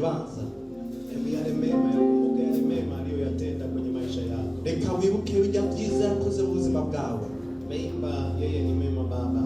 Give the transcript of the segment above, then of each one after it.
kibanza yale mema, yakumbuke yale mema aliyoyatenda kwenye maisha yako. Reka wibuke bijya byiza yakoze mu buzima bwawe. Meimba yeye ni mema Baba.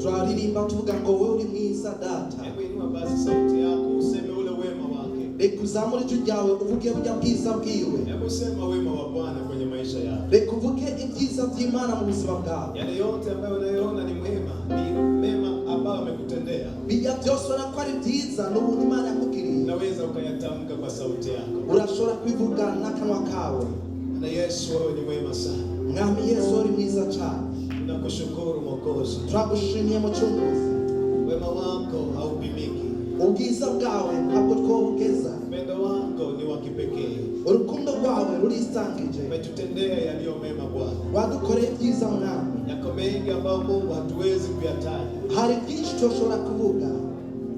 Turaririmba tuvuga ngo wewe uri mwiza data. Hebu inua basi sauti yako useme ule wema wake. Reka uzamure ijwi ryawe uvuge bijya bwiza bwiwe. Hebu sema wema wa Bwana kwenye maisha yako. Reka uvuge ibyiza by'Imana mu buzima bwawe. Yale yote ambayo unayoona ni mwema, ni mema ambayo amekutendea. Bijya byose ko ari byiza n'ubundi Imana yakugiriye. Unaweza ukayatamka kwa sauti yako. Urashobora kwivuga n'akanwa kawe. Na Yesu wewe ni mwema sana. Mwami Yesu uri mwiza cyane. Tunakushukuru Mwokozi. Turagushimiye Mucunguzi. Wema wako haupimiki. Ubwiza bwawe ntabwo twobugeza. Upendo wako ni wa kipekee. Urukundo rwawe rurisangije. Umetutendea yaliyo mema Bwana. Wadukoreye byiza Mwami. Yako mengi ambayo Mungu hatuwezi kuyataja. Hari byinshi tushobora kuvuga,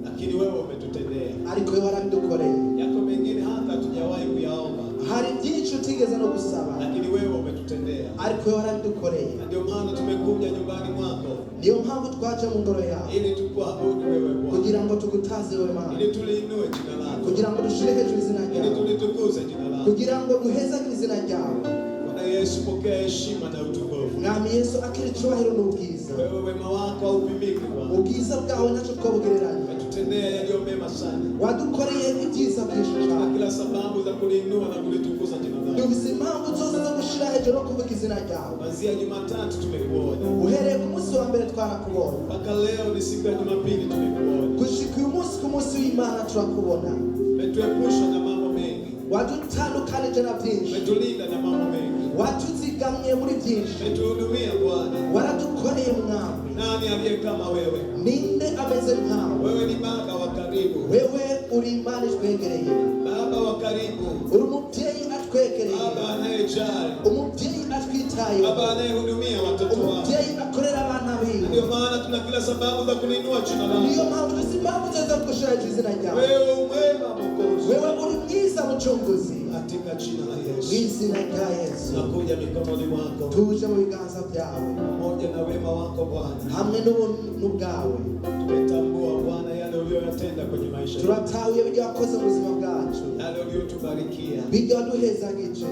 lakini wewe umetutendea. Ariko wewe warabidukoreye. Yako mengine hata hatujawahi kuyaomba. Hari byinshi utigeze no gusaba, lakini wewe umetutendea. Ariko wewe warabidukoreye. Ndio maana tumekuja nyumbani mwako. Niyo mpamvu twaje mu ngoro yawe. Ili tukuabudu wewe Bwana. Kugira ngo tugutaze wewe Mana. Ili tuliinue jina lako. Kugira ngo dushire hejuru izina ryawe. Ili tulitukuze jina lako. Kugira ngo duhezagire izina ryawe. Bwana Yesu, pokea heshima na utukufu. Mwami Yesu akiri cyubahiro n'ubwiza. Wewe wema wako haupimiki Bwana. Ubwiza bwawe ntacyo twabugereranya. Umetutendea yaliyo mema sana. Wadukoreye ibyiza byinshi cyane. Kila sababu za kuliinua na kulitukuza jina lako. Dufise impamvu zose zo gushira hejuru no kuvuga izina ryawe. Kuanzia Jumatatu tumekuona. Uhereye ku munsi wa mbere twarakubona. Mpaka leo ni siku ya Jumapili tumekuona. Gushika uyu munsi ku munsi w'Imana turakubona. Umetuepusha na mambo mengi. Wadutandukanije na byinshi. Umetulinda na mambo mengi. Watuzigamye muri byinshi. Umetuhudumia Bwana. Waradukoreye Mwami. Nani aliye kama wewe? Ninde ameze nkawe? Wewe ni Baba wa karibu. Wewe uri Imana itwegereye. Baba wa karibu. Uri umubyeyi atwegereye. Baba anayejali. Umubyeyi atwitayeho. Baba anayehudumia watoto wako. Umubyeyi akorera abana biwe. Ndio maana tuna kila sababu za kuinua jina lako. Niyo mpamvu tuzi impamvu zo gushira izina ryawe. Wewe mwema Mwokozi. Wewe uri mwiza Mucunguzi. Katika jina la Yesu. Izina rya Yesu. Nakuja mikononi mwako. Tuje mu biganza byawe. Pamoja na wema wako Bwana. Hamwe n'ubuntu bwawe. Tumetambua Bwana yale uliyoyatenda kwenye maisha yetu. Turatahuye ibyo wakoze mu buzima bwacu. Yale uliyotubarikia. Bijya waduhezagije.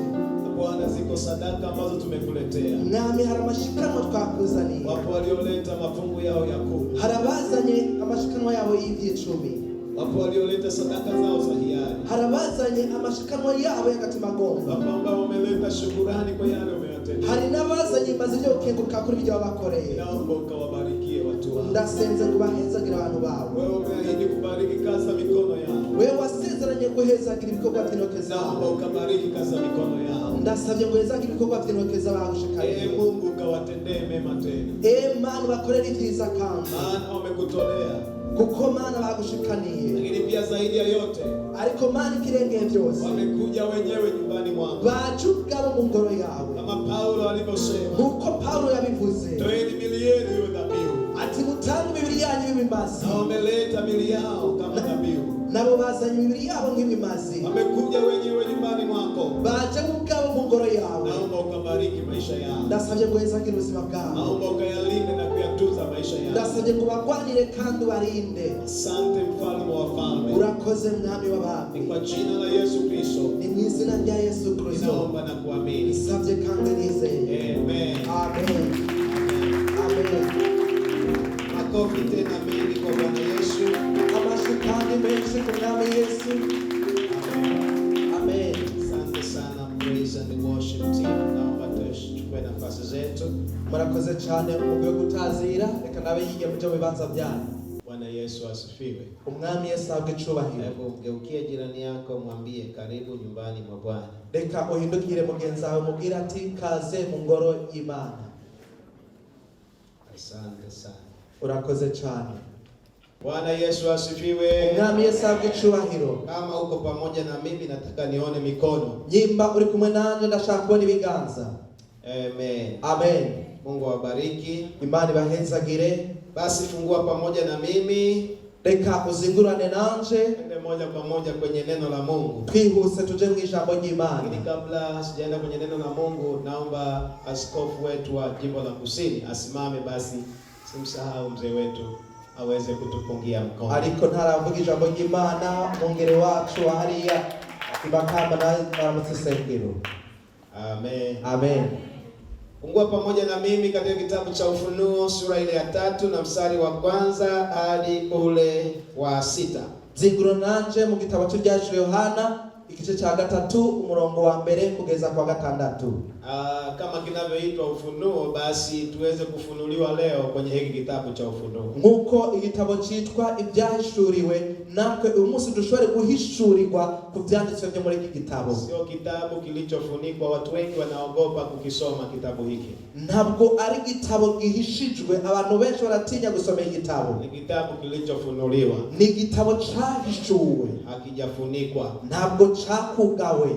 Bwana, ziko sadaka ambazo tumekuletea. Mwami hari amashikanwa twakuzaniye. Wapo walioleta mafungu yao ya 10. Harabazanye amashikanwa yabo y'ibyicumi. Wapo walioleta sadaka zao za hiari. Harabazanye amashikanwa yabo y'agatimagomba. Wapo ambao wameleta shukrani kwa yale umeyatenda. Hari n'abazanye maze byo gukenguruka kuri ibyo wabakoreye. Naomba ukawabarikie watu wako. Ndasenze ngo bahezagire abantu bawe. Wewe umeahidi kubariki kazi za mikono yao. Wewe wasezeranye guhezagira ibikorwa by'intoke zawe. Naomba ukabariki kazi za mikono yao. Ndasabye ngo uhezagire ibikorwa by'intoke z'abagushikariye. Mungu ukawatendee mema tena. Mana bakorere ibyiza kandi. Maana wamekutolea. Kuko Mana bagushikaniye. Lakini pia zaidi ya yote. Ariko Mana ikirengeye byose. Wamekuja wenyewe nyumbani mwako. Baje ubwabo mu ngoro yawe. Kama Paulo alivyosema. Kuko Paulo yabivuze. Toeni mili yenu iwe dhabihu. Ati mutange imibiri yanyu ibimazi. Na wameleta mili yao kama dhabihu. Nabo bazanye imibiri yabo nk'ibimazi. Wamekuja wenyewe nyumbani mwako. Baje ubwabo mu ngoro yawe. Naomba ukabariki maisha yao. Ndasabye ngo uhezagire ubuzima bwabo. Naomba ukayalinde na kuyatunza maisha yao. Ndasabye ngo bagwanire kandi ubarinde. Asante mfalme wa falme. Urakoze mwami w'abami. Ni kwa jina la Yesu Kristo. Ni mu izina rya Yesu Kristo. Naomba na kuamini. Nisabye kandi nizeye. Amen. Amen. Amen. Makofi tena mengi kwa Bwana Yesu. Amashukani menshi kwa Mwami Yesu. Amen. Asante sana praise and worship team. Naomba tuchukue nafasi zetu. Murakoze cyane umugwe gutazira reka nabe yige mu byo bibanza byanyu. Bwana Yesu asifiwe. Umwami Yesu abwe cyubahiro. Hebu mgeukie jirani yako mwambie karibu nyumbani mwa Bwana. Reka uhindukire mugenzi wawe mubwira ati kaze mu ngoro y'Imana. Asante sana. Urakoze cyane. Bwana Yesu asifiwe. Umwami Yesu abwe cyubahiro. Kama uko pamoja na mimi nataka nione mikono. Nyimba uri kumwe nanje ndashaka kubona ibiganza. Amen. Amen. Mungu awabariki. Imana ibahezagire. Basi fungua pamoja na mimi. Reka uzingurane nanje. Ende moja kwa moja kwenye neno la Mungu. Twihuse tuje mu ijambo ry'Imana. Lakini kabla sijaenda kwenye neno la Mungu, naomba askofu wetu wa Jimbo la Kusini asimame basi. Simsahau mzee wetu aweze kutupungia mkono. Ariko ntaravuga ijambo ry'Imana mwongere wacu hariya ibakamba na mutsengero. Amen. Amen. Fungua pamoja na mimi katika kitabu cha Ufunuo sura ile ya 3 na mstari wa 1 hadi ule wa 6. Zinguro nanje mu gitabo cy'Ibyahishuriwe Yohana igice cya 3 umurongo wa mbere kugeza kwa 6. Kama kinavyoitwa Ufunuo, basi tuweze kufunuliwa leo kwenye hiki kitabu cha Ufunuo. Nkuko igitabo cyitwa Ibyahishuriwe, natwe uyu munsi dushobore guhishurirwa ku byanditswe byo muri iki gitabo. Sio kitabu kilichofunikwa, watu wengi wanaogopa kukisoma kitabu hiki. Ntabwo ari igitabo gihishijwe, abantu benshi baratinya gusoma igitabo. Ni kitabu kilichofunuliwa. Ni igitabo cyahishuwe, hakijafunikwa. Ntabwo cyakugawe.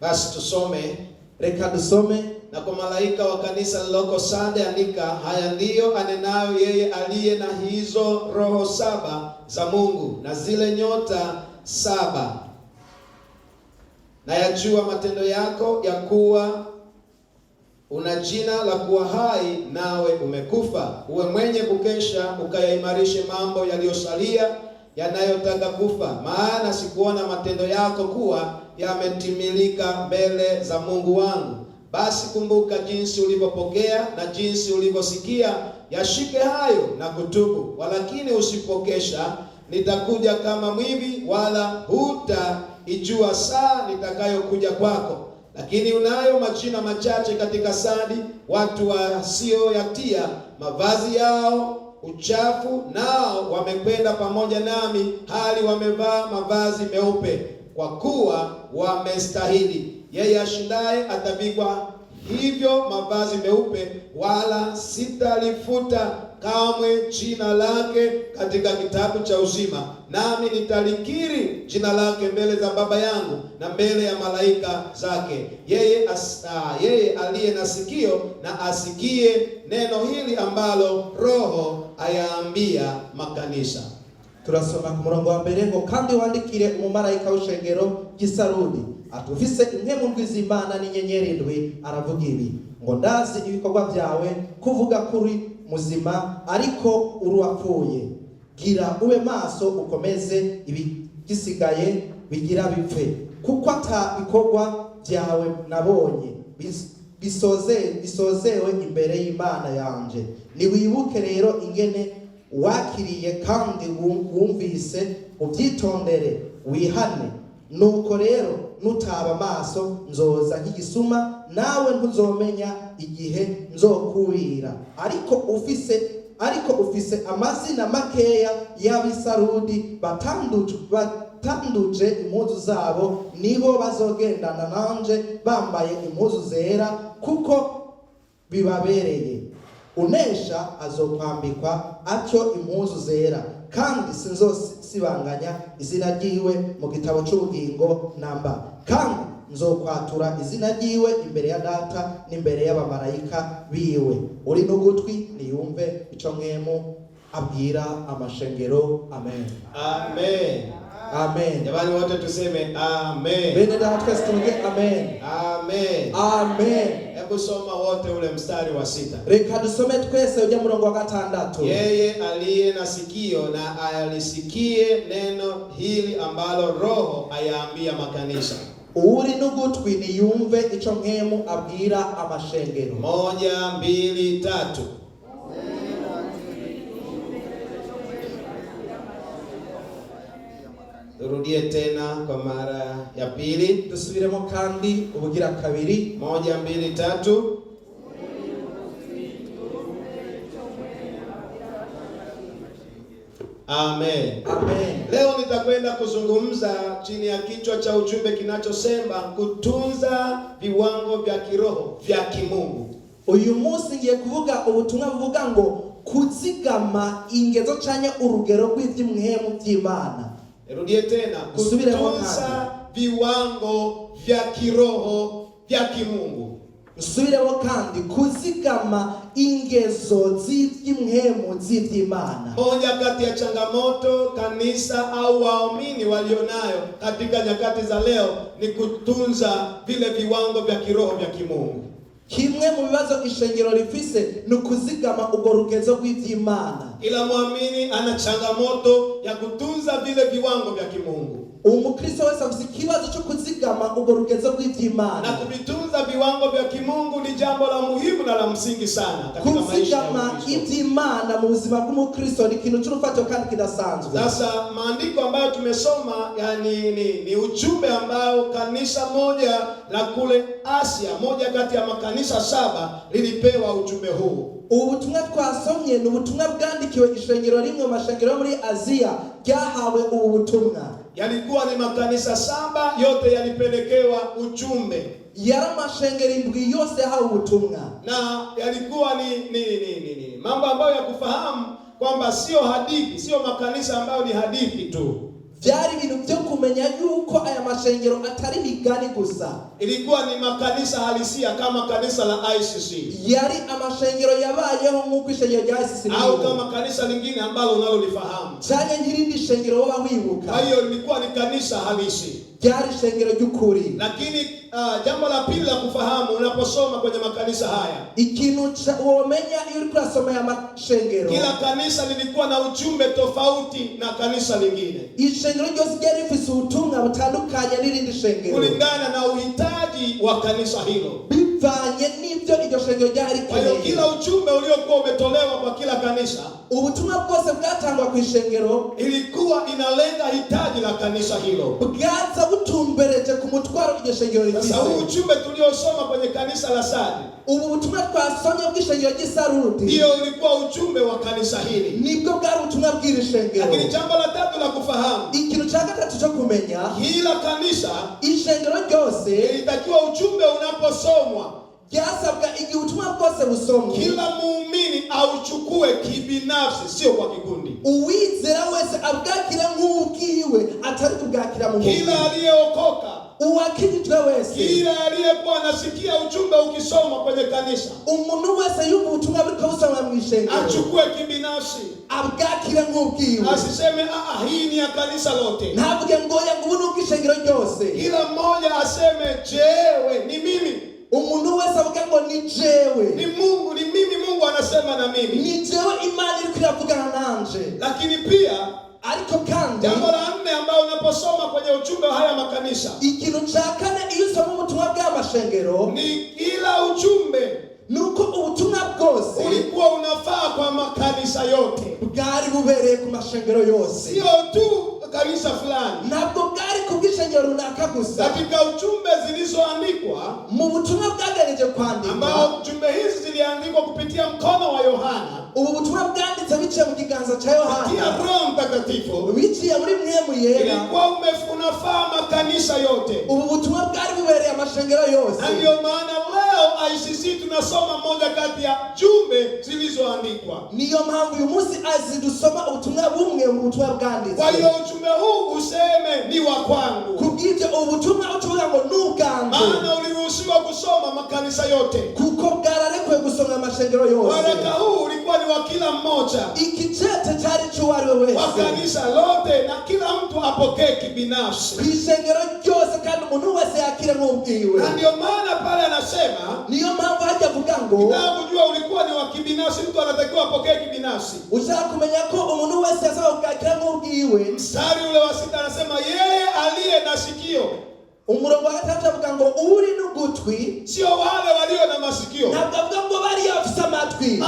Basi tusome. Reka dusome. Na kwa malaika wa kanisa liloko Sardi andika, haya ndiyo anenayo yeye aliye na hizo roho 7 za Mungu na zile nyota 7. Na yajua matendo yako, ya kuwa una jina la kuwa hai, nawe umekufa. Uwe mwenye kukesha, ukayaimarishe mambo yaliyosalia yanayotaka kufa, maana sikuona matendo yako kuwa yametimilika mbele za Mungu wangu. Basi kumbuka jinsi ulivyopokea na jinsi ulivyosikia, yashike hayo na kutubu. Walakini usipokesha, nitakuja kama mwivi, wala hutaijua saa nitakayokuja kwako. Lakini unayo majina machache katika Sardi, watu wasioyatia mavazi yao uchafu, nao wamekwenda pamoja nami hali wamevaa mavazi meupe, kwa kuwa wamestahili. Yeye ashindaye atavikwa hivyo mavazi meupe, wala sitalifuta kamwe jina lake katika kitabu cha uzima, nami nitalikiri jina lake mbele za Baba yangu na mbele ya malaika zake. Yeye aliye na sikio na asikie neno hili ambalo Roho ayaambia makanisa. Turasoma ku murongo wa mbere ngo, kandi wandikire umumarayika w'ishengero ry'Isarudi atufise impemu ndwi z'Imana n'inyenyeri ndwi, aravuga ibi ngo, ndazi ibikorwa byawe, kuvuga kuri muzima ariko uruwapfuye. Gira ube maso, ukomeze ibigisigaye bigira bipfe, kuko ata bikorwa byawe nabonye bisozewe imbere y'Imana yanje. Niwibuke rero ingene wakiriye kandi wumvise, ubyitondere wihane. Nuko rero nutaba maso, nzoza nk'igisuma, nawe ntuzomenya igihe nzokubira. Ariko ufise amazina makeya y'Abisarudi batanduje impuzu zabo, nibo bazogendana nanje bambaye impuzu zera, kuko bibabereye. Unesha azokwambikwa atyo impuzu zera, kandi sinzosibanganya izina ryiwe mu gitabo cy'ubugingo namba. Kandi nzokwatura izina ryiwe imbere ya Data n'imbere y'abamarayika biwe. Uri n'ugutwi niyumve ico mwemu abwira amashengero. Amen. Amen. Amen. Jamani wote tuseme amen. Bene data twese tuvuge amen. Amen. Amen. Hebu soma wote ule mstari wa 6. Reka dusome twese ujya murongo wa 6. Yeye aliye na sikio na alisikie neno hili ambalo Roho ayaambia makanisa. Uri n'ugutwi niyumve ico mwemu abwira amashengero. 1, 2, 3. Turudie tena kwa mara ya pili. Dusubiremo kandi ubugira kabiri. 1, 2, 3. Amen. Amen. Leo nitakwenda kuzungumza chini ya kichwa cha ujumbe kinachosema kutunza viwango vya kiroho vya kimungu. Uyu munsi ngiye kuvuga ubutumwa buvuga ngo kuzigama ingezo canye urugero rw'ivy'imwemu by'Imana. Rudie tena, kutunza viwango vya kiroho vya kimungu. Nsubiremo kandi kuzigama ingezo z'ivy'imwemu z'ivy'Imana. Moja kati ya changamoto kanisa au waumini walionayo katika nyakati za leo ni kutunza vile viwango vya kiroho vya kimungu. kimwe mu bibazo ishengero rifise nukuzigama ubwo rugezo rw'ivy'Imana. Kila muamini ana changamoto ya kutunza vile viwango vya kimungu. Umukristo wese afite ikibazo cyo kuzigama ubwo rugezo rw'ivy'Imana. Na kuvitunza viwango vya kimungu ni jambo la muhimu na la msingi sana katika maisha ya Mkristo. Ivy'Imana mu buzima bw'umukristo ni ikintu cy'urufatiro kandi kidasanzwe. Sasa maandiko ambayo tumesoma ni ujumbe ambao kanisa moja la kule Asia, moja kati ya makanisa 7 lilipewa ujumbe huu. Ubutumwa twasomye ni ubutumwa bwandikiwe ishengero rimwe mu mashengero muri Asia ryahawe ubu butumwa. Yalikuwa ni makanisa 7 yote yalipelekewa ujumbe. Yari amashengero 7 yose yahawe ubutumwa. Na yalikuwa ni mambo ambayo ya kufahamu kwamba sio hadithi, sio makanisa ambayo ni hadithi tu. Byari ibintu byo kumenya yuko aya mashengero atari bigani gusa. Ilikuwa ni makanisa halisia kama kanisa la ICC. Yari amashengero yabayeho nk'uko ishengero rya ICC au kama kanisa lingine ambalo unalolifahamu. Cyane nk'irindi shengero waba wibuka. Hayo ilikuwa ni kanisa halisi. Byari shengero ry'ukuri. Lakini jambo la pili la kufahamu unaposoma kwenye makanisa haya, ikintu womenya iyo uri kurasoma ya mashengero, kila kanisa lilikuwa na ujumbe tofauti na kanisa lingine. Ishengero ryose ryari rifite ubutumwa butandukanye n'irindi shengero kulingana na uhitaji wa kanisa hilo, bivanye n'ibyo iryo shengero ryari keneye. Kwa hiyo kila ujumbe uliokuwa umetolewa kwa kila kanisa, ubutumwa bwose bwatangwa ku ishengero, ilikuwa inalenga hitaji la kanisa hilo, bwaza butumbereje ku mutwaro iryo shengero rifite. Sasa huu ujumbe tuliosoma kwenye kanisa la Sardi, ubu butumwa twasomye bw'ishengero ry'Isarudi, ndio ulikuwa ujumbe wa kanisa hili, nibwo bwari ubutumwa bw'iri shengero. Lakini jambo la tatu la kufahamu, ikintu cya gatatu cyo kumenya, kila kanisa ishengero ryose ilitakiwa ujumbe unaposomwa, byasabwa igihe ubutumwa bwose busomwe, kila muumini auchukue kibinafsi, sio kwa kikundi. Uwizera wese abwakira nk'ubwiwe atari kubwakira mu mubiri. Kila aliyeokoka, uwakijijwe wese, kila aliyekuwa anasikia ujumbe ukisoma kwenye kanisa, umuntu wese yumva ubutumwa buriko busomwa mu ishengero, achukue kibinafsi, abwakira nk'ubwiwe. Asiseme hii ni ya kanisa lote, ntabwo ngoya ngo ubu ni ishengero ryose. Kila mmoja aseme jewe ni mimi. Umuntu wese avuga ngo ni jewe, ni Mungu, ni mimi, Mungu anasema na mimi, ni jewe Imana iri kuyavugana nanje. Lakini pia ariko kandi jambo la 4 ambao unaposoma kwenye ujumbe wa haya makanisa, ikintu cya kane iyo usoma ubutumwa bw'amashengero, ni kila ujumbe nuko ubutumwa bwose ulikuwa unafaa kwa makanisa yote, bwari bubereye ku mashengero yose, sio tu kanisa fulani, ntabwo bwari kubw'ishengero runaka gusa. Katika ujumbe zilizoandikwa, mu butumwa bwageneje kwandikwa, ambao jumbe hizi ziliandikwa kupitia mkono wa Yohana, ubu butumwa bwanditse biciye mu kiganza cha Yohana, kupitia Roho Mtakatifu, biciye muri mwemu yera, ilikuwa unafaa makanisa yote. ubu butumwa bwari bubereye amashengero yose. Na ndio maana leo ICC tunasoma moja kati ya jumbe zilizoandikwa. Niyo mpamvu uyu munsi dusoma ubutumwa bumwe mu butumwa bwanditse. Kwa hiyo ujumbe huu useme ni wa kwangu, kubw'ibyo ubutumwa utuvuga ngo n'ubwanjye, maana uliruhusiwa kusoma makanisa yote, kuko bwararekuwe gusoma amashengero yose. Waraka huu ulikuwa ni wa kila mmoja, iki cyete cyari cy'uwariwe wese, wa kanisa lote, na kila mtu apokee kibinafsi, kw'ishengero ryose, kandi umuntu wese yakire nk'ubwiwe. Na ndio maana pale anasema, niyo mpamvu hajya avuga ngo kujua ulikuwa ni wa kibinafsi, mtu anatakiwa apokee kibinafsi. Ushaka kumenya ko umuntu wese yasaba kugakira nk'ubwiwe, mstari ule wa 6 anasema yeye aliye na sikio. Umurongo wa 3 avuga ngo uri n'ugutwi, sio wale walio na masikio, ntabwo avuga ngo bari bafite amatwi,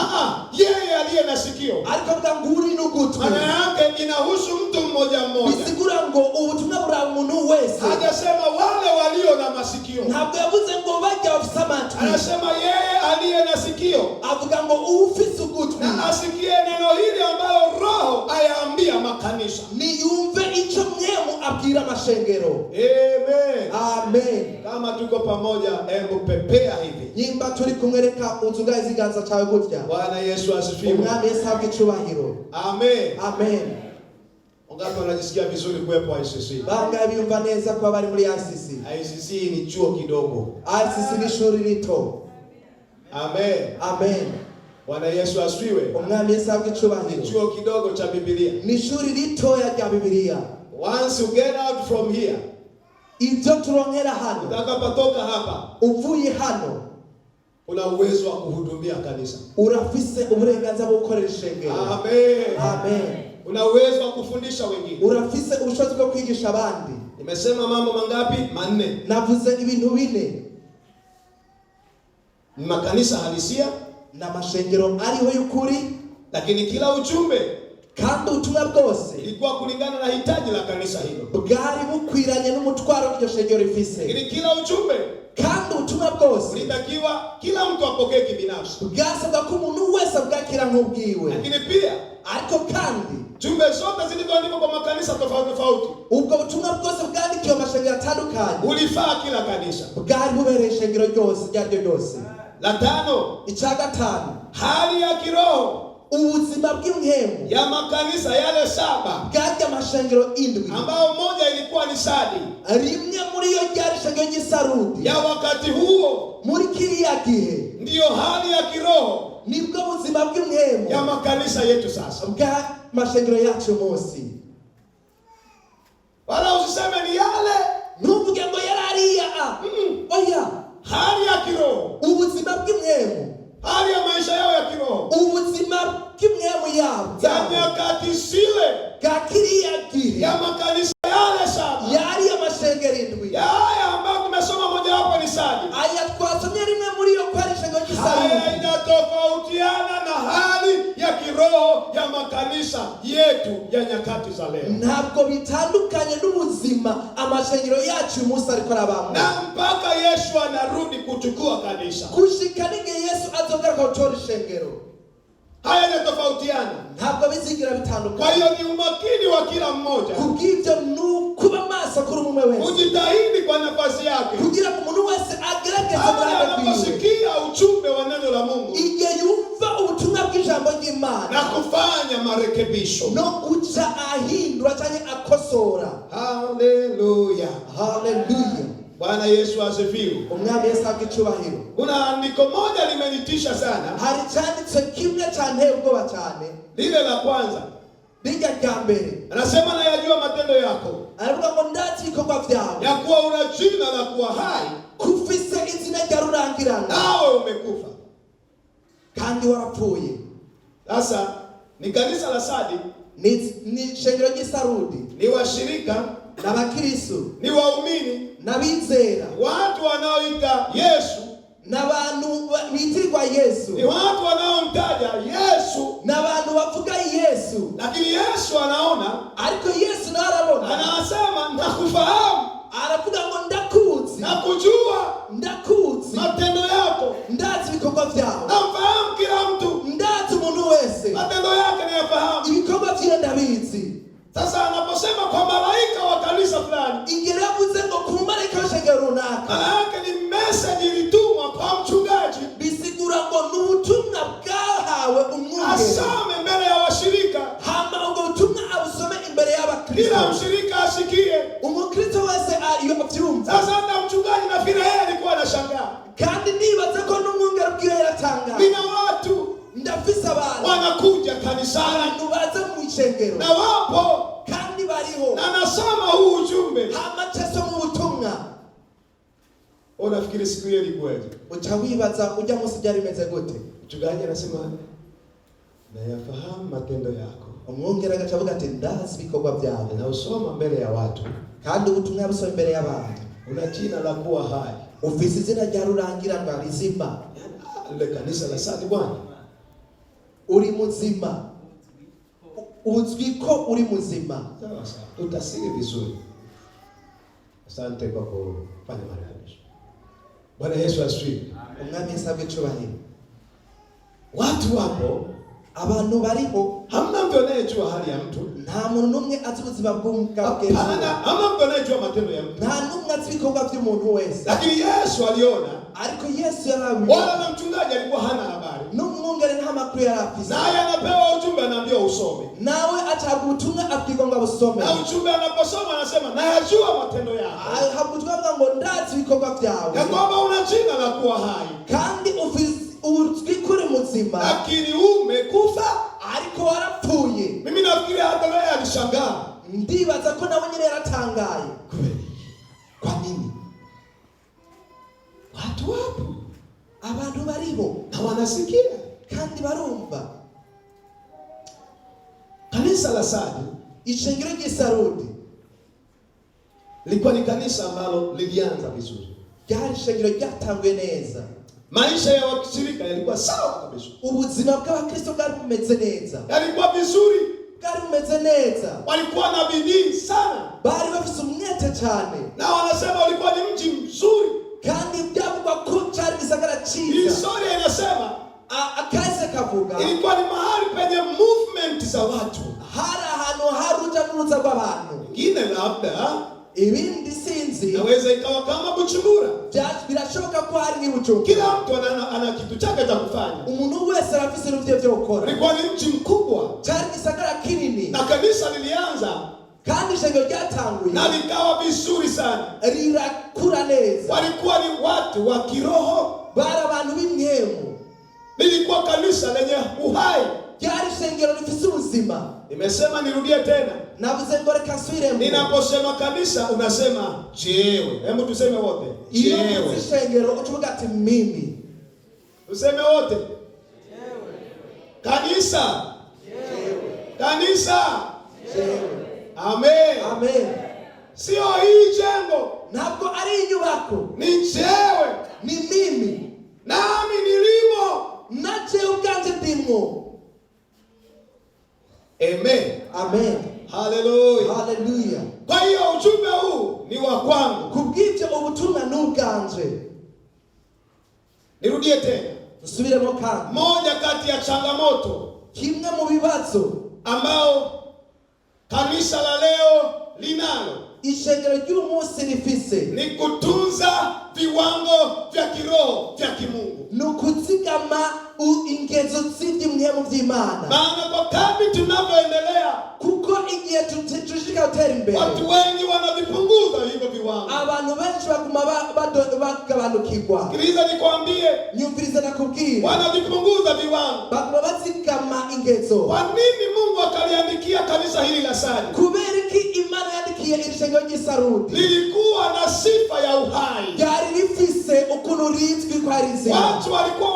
yeye aliye na sikio, ariko avuga ngo uri n'ugutwi. Maana yake inahusu mtu mmoja mmoja, bisigura ngo ubutumwa buri umuntu wese. Hajasema wale walio na masikio, ntabwo yavuze ngo bajya bafite amatwi, anasema yeye aliye na sikio, avuga ngo ufite ugutwi na asikie neno hili ambalo Roho ayaambia makanisa, niyumve icyo mwemu abwira amashengero. Amen. Amen. Kama tuko pamoja, hebu pepea hivi. Nyimba turi kumwereka uzuga iziganza cyawe gutya. Bwana Yesu asifiwe. Umwami Yesu ahabwe icyubahiro. Amen. Amen. Wangapi wanajisikia vizuri kuwepo ICC? Banga biyumva neza kwa bari muri ICC. ICC ni chuo kidogo. ICC ni shuri rito. Amen. Amen. Bwana Yesu asifiwe. Umwami Yesu ahabwe icyubahiro. Ni chuo kidogo cha Biblia. Ni shuri rito ya Biblia. Once you get out from here, ibyo turonkera hano, utakapotoka hapa, uvuye hano, una uwezo wa kuhudumia kanisa. Urafise uburenganzira bwo gukorera ishengero. Amen. Amen. Una uwezo wa kufundisha wengine. Urafise ubushobozi bwo kwigisha abandi. Nimesema mambo mangapi? 4. Navuze ibintu 4. Makanisa halisia na mashengero ariho y'ukuri, lakini kila ujumbe kandi ubutumwa bwose ilikuwa kulingana na hitaji la kanisa hilo. Bwari bukwiranye n'umutwaro w'iryo shengero rifise. Lakini kila ujumbe kandi ubutumwa bwose ulitakiwa kila mtu apokee kibinafsi. Bwasabwa ko umuntu wese abwakira nk'ubwiwe. Lakini pia ariko kandi jumbe zote zilizoandikwa kwa makanisa tofauti tofauti, ubwo butumwa bwose bwandikiwe amashengero atandukanye, ulifaa kila kanisa. Bwari bubereye ishengero ryose ryaryo ryose. La 5, icya 5, hali ya kiroho, ubuzima bw'imhemu ya makanisa yale 7 bwajya amashengero 7 ambao moja ilikuwa ni Sadi. Rimwe muri yo ryari ishengero ry'Isarudi ya wakati huo, muri kiriya gihe ndiyo hali ya kiroho nibwo buzima bw'imhemu ya makanisa yetu sasa, bwa mashengero yacu munsi. Wala usiseme ni yale, ntuvuge ngo yarariya oya, hali ya kiroho, ubuzima bw'imhemu, hali ya maisha yao ya kiroho, ubuzima bw'imhemu yabo ya nyakati zile bwa kiriya gihe ya makanisa yale 7 yari amashengero 7 ya haya ambayo tumesoma moja wapo ni Sadi. aya twasomye rimwe muri yo kwari ishengero ry'Isarudi. Haya inatofautiana na hali ya kiroho ya makanisa yetu ya nyakati za leo, ntabwo bitandukanye n'ubuzima amashengero yacu umunsi ariko arabamo, na mpaka Yesu anarudi kuchukua kanisa, kushika n'igihe Yesu azogaruka gutora ishengero. haya yanatofautiana, ntabwo bizigira bitandukanye. kwa hiyo ni umakini wa kila mmoja, kubw'ibyo nukuba maso kuri umwe wese, kujitahidi kwa nafasi yake, kugira ngo umuntu wese agerageze pale anaposikia ujumbe wa neno la Mungu igihe yumva ubutumwa bw'ijambo ry'Imana na kufanya marekebisho, no kuja ahindura cyane akosora. Haleluya, haleluya. Bwana Yesu asifiwe. Umwami Yesu akicubahiro. Kuna andiko moja limenitisha sana, hari cyanditse kimwe cyane ubwoba cyane, lile la kwanza bijya rya mbere. Anasema na yajua matendo yako, aravuga ngo ndazi ibikorwa vyawe, ya kuwa una jina la kuwa hai, kufise izina rya rurangirana, nawe umekufa kandi warapfuye. Sasa ni kanisa la Sadi, ni shengero ry'Isarudi, ni washirika, n'abakristo, ni waumini, n'abizera, watu wanaoita Yesu, n'abantu bitirwa Yesu, ni watu wanaomtaja Yesu, n'abantu bavuga Yesu. lakini Yesu anaona, ariko Yesu nawe arabona, anasema ndakufahamu, aravuga ngo ndakuzi, nakujua, ndakuzi matendo yako, ndazi ibikorwa vyawe, namfahamu kila mtu, ndazi umuntu wese, matendo yake nayafahamu, ibikorwa vyiwe ndabizi. Sasa anaposema kwa malaika wa kanisa fulani, igihe yavuze ngo ku malaika w'ishengero runaka, maana yake ni message ilitumwa kwa mchungaji, bisigura ngo n'ubutumwa bwahawe umwungere, asome mbele ya washirika, hama ubwo butumwa abusome imbere y'abakristo, kila mshirika asikie, umukristo wese avyumva. Sasa na mchungaji na vile yeye alikuwa anashangaa, kandi nibaza ko n'umwungere bwiwe yaratanga, nina watu ndafise abantu wanakuja kanisani, abantu baza mu ishengero, na wapo kandi bariho, na nasoma huu ujumbe, hama cheso mu butumwa. Unafikiri siku hiyo ilikuwaje? Ucha wibaza ujya munsi byari bimeze gute? Mchungaji anasema nayafahamu matendo yako, umwungere agacavuga ati ndazi ibikorwa byawe, na usoma mbele ya watu, kandi ubutumwa busoma imbere y'abantu, una jina la kuwa hai, ufise izina rya rurangiranwa rizima, ile kanisa la Sadi bwana, uri muzima, uzwi ko uri muzima. Sasa utasiri vizuri. Asante kwa kufanya marekebisho. Bwana Yesu asifiwe. Umwami Yesu agicubahiro. Watu wapo, abantu bariho, hamna mtu anayejua hali ya mtu, nta muntu numwe azi ubuzima bw'umugabo, hapana, hamna mtu anayejua matendo ya mtu, nta numwe azi ibikorwa by'umuntu wese. lakini Yesu aliona, ariko Yesu yarabiye, wala na mchungaji alikuwa hana habari, n'umwungere nta makuru yarafise, naye anapewa ujumbe, anaambiwa usome, nawe atabwa ubutumwa abwirwa ngo abusome, na ujumbe anaposoma anasema nayajua matendo yako, ahabwa ubutumwa ngo ndazi ibikorwa byawe, ya kwamba una jina la kuwa hai, kandi uzwi kuri muzima, lakini umekufa, ariko warapfuye. Mimi nafikiri hata leo alishangaa, ndibaza ko nawe nyine yaratangaye. kweli, kwa nini? watu wapo abantu bariho na wanasikia. kandi barumva. Kanisa la Sardi, ishengero ry'Isarudi lilikuwa ni kanisa ambalo lilianza vizuri. ryari ishengero ryatanguye neza. Maisha ya washirika yalikuwa sawa kabisa. Ubuzima bw'abakristo bwari bumeze neza. Yalikuwa vizuri. Bwari bumeze neza. Walikuwa na bidii sana. Bari bafise umwete cyane. Na wanasema walikuwa ni mji mzuri. Kandi byavugwa ko cyari gisagara cyiza. Historia inasema akaze kavuga ilikuwa ni mahali penye movement za watu. Hari ahantu haruja n'uruza rw'abantu. Ingine labda ibindi sinzi naweza ikawa kama Bujumbura. Birashoboka ko hari Bujumbura. Kila mtu ana kitu chake cha kufanya. Umuntu wese arafise n'ivyo byo gukora. Ilikuwa ni mji mkubwa. Cyari gisagara kinini. Na kanisa lilianza kandi ishengero ryatanguye na likawa vizuri sana. Rirakura neza. Walikuwa ni watu wa kiroho. Bara abantu b'imwemu. Lilikuwa kanisa lenye uhai. Ryari ishengero rifise ubuzima. Nimesema nirudie tena. Navuze ngo reka nsubiremo. Ninaposema kanisa unasema jewe. Hebu tuseme wote. Jewe. Ishengero ucuvuga ati mimi. Tuseme wote. Jewe. Kanisa. Jewe. Kanisa. Jewe. Amen. Amen. Sio hii jengo. Ntabwo ari inyubako. Ni jewe. Ni mimi. Nami nilimo. Naje ubwanje ndimo. Amen. Amen. Hallelujah. Hallelujah. Kwa hiyo ujumbe huu ni wa kwangu. Kubw'ibyo ubutumwa n'ubwanje. Nirudie tena. Nsubiremo kandi. Moja kati ya changamoto kimwe mu bibazo ambao kanisa la leo linalo ishengero ry'umunsi rifise ni kutunza viwango vya kiroho vya kimungu. Nukuzigama ingezo z'iby'imwemu by'Imana. Maana kwa kadri tunavyoendelea kuko igihe tushika gutera imbere watu wengi wanavipunguza hivyo viwango. Abantu benshi baguma bagabanukirwa. Sikiliza nikwambie. Nyumviriza nakubwira. Wanavipunguza viwango. Baguma bazigama ingezo. Kwa nini Mungu akaliandikia kanisa hili la Sardi? Kubera iki Imana yandikiye ishengero ry'Isarudi? Lilikuwa na sifa ya uhai. Ryari rifise ukuntu rizwi kwa rizima. Watu walikuwa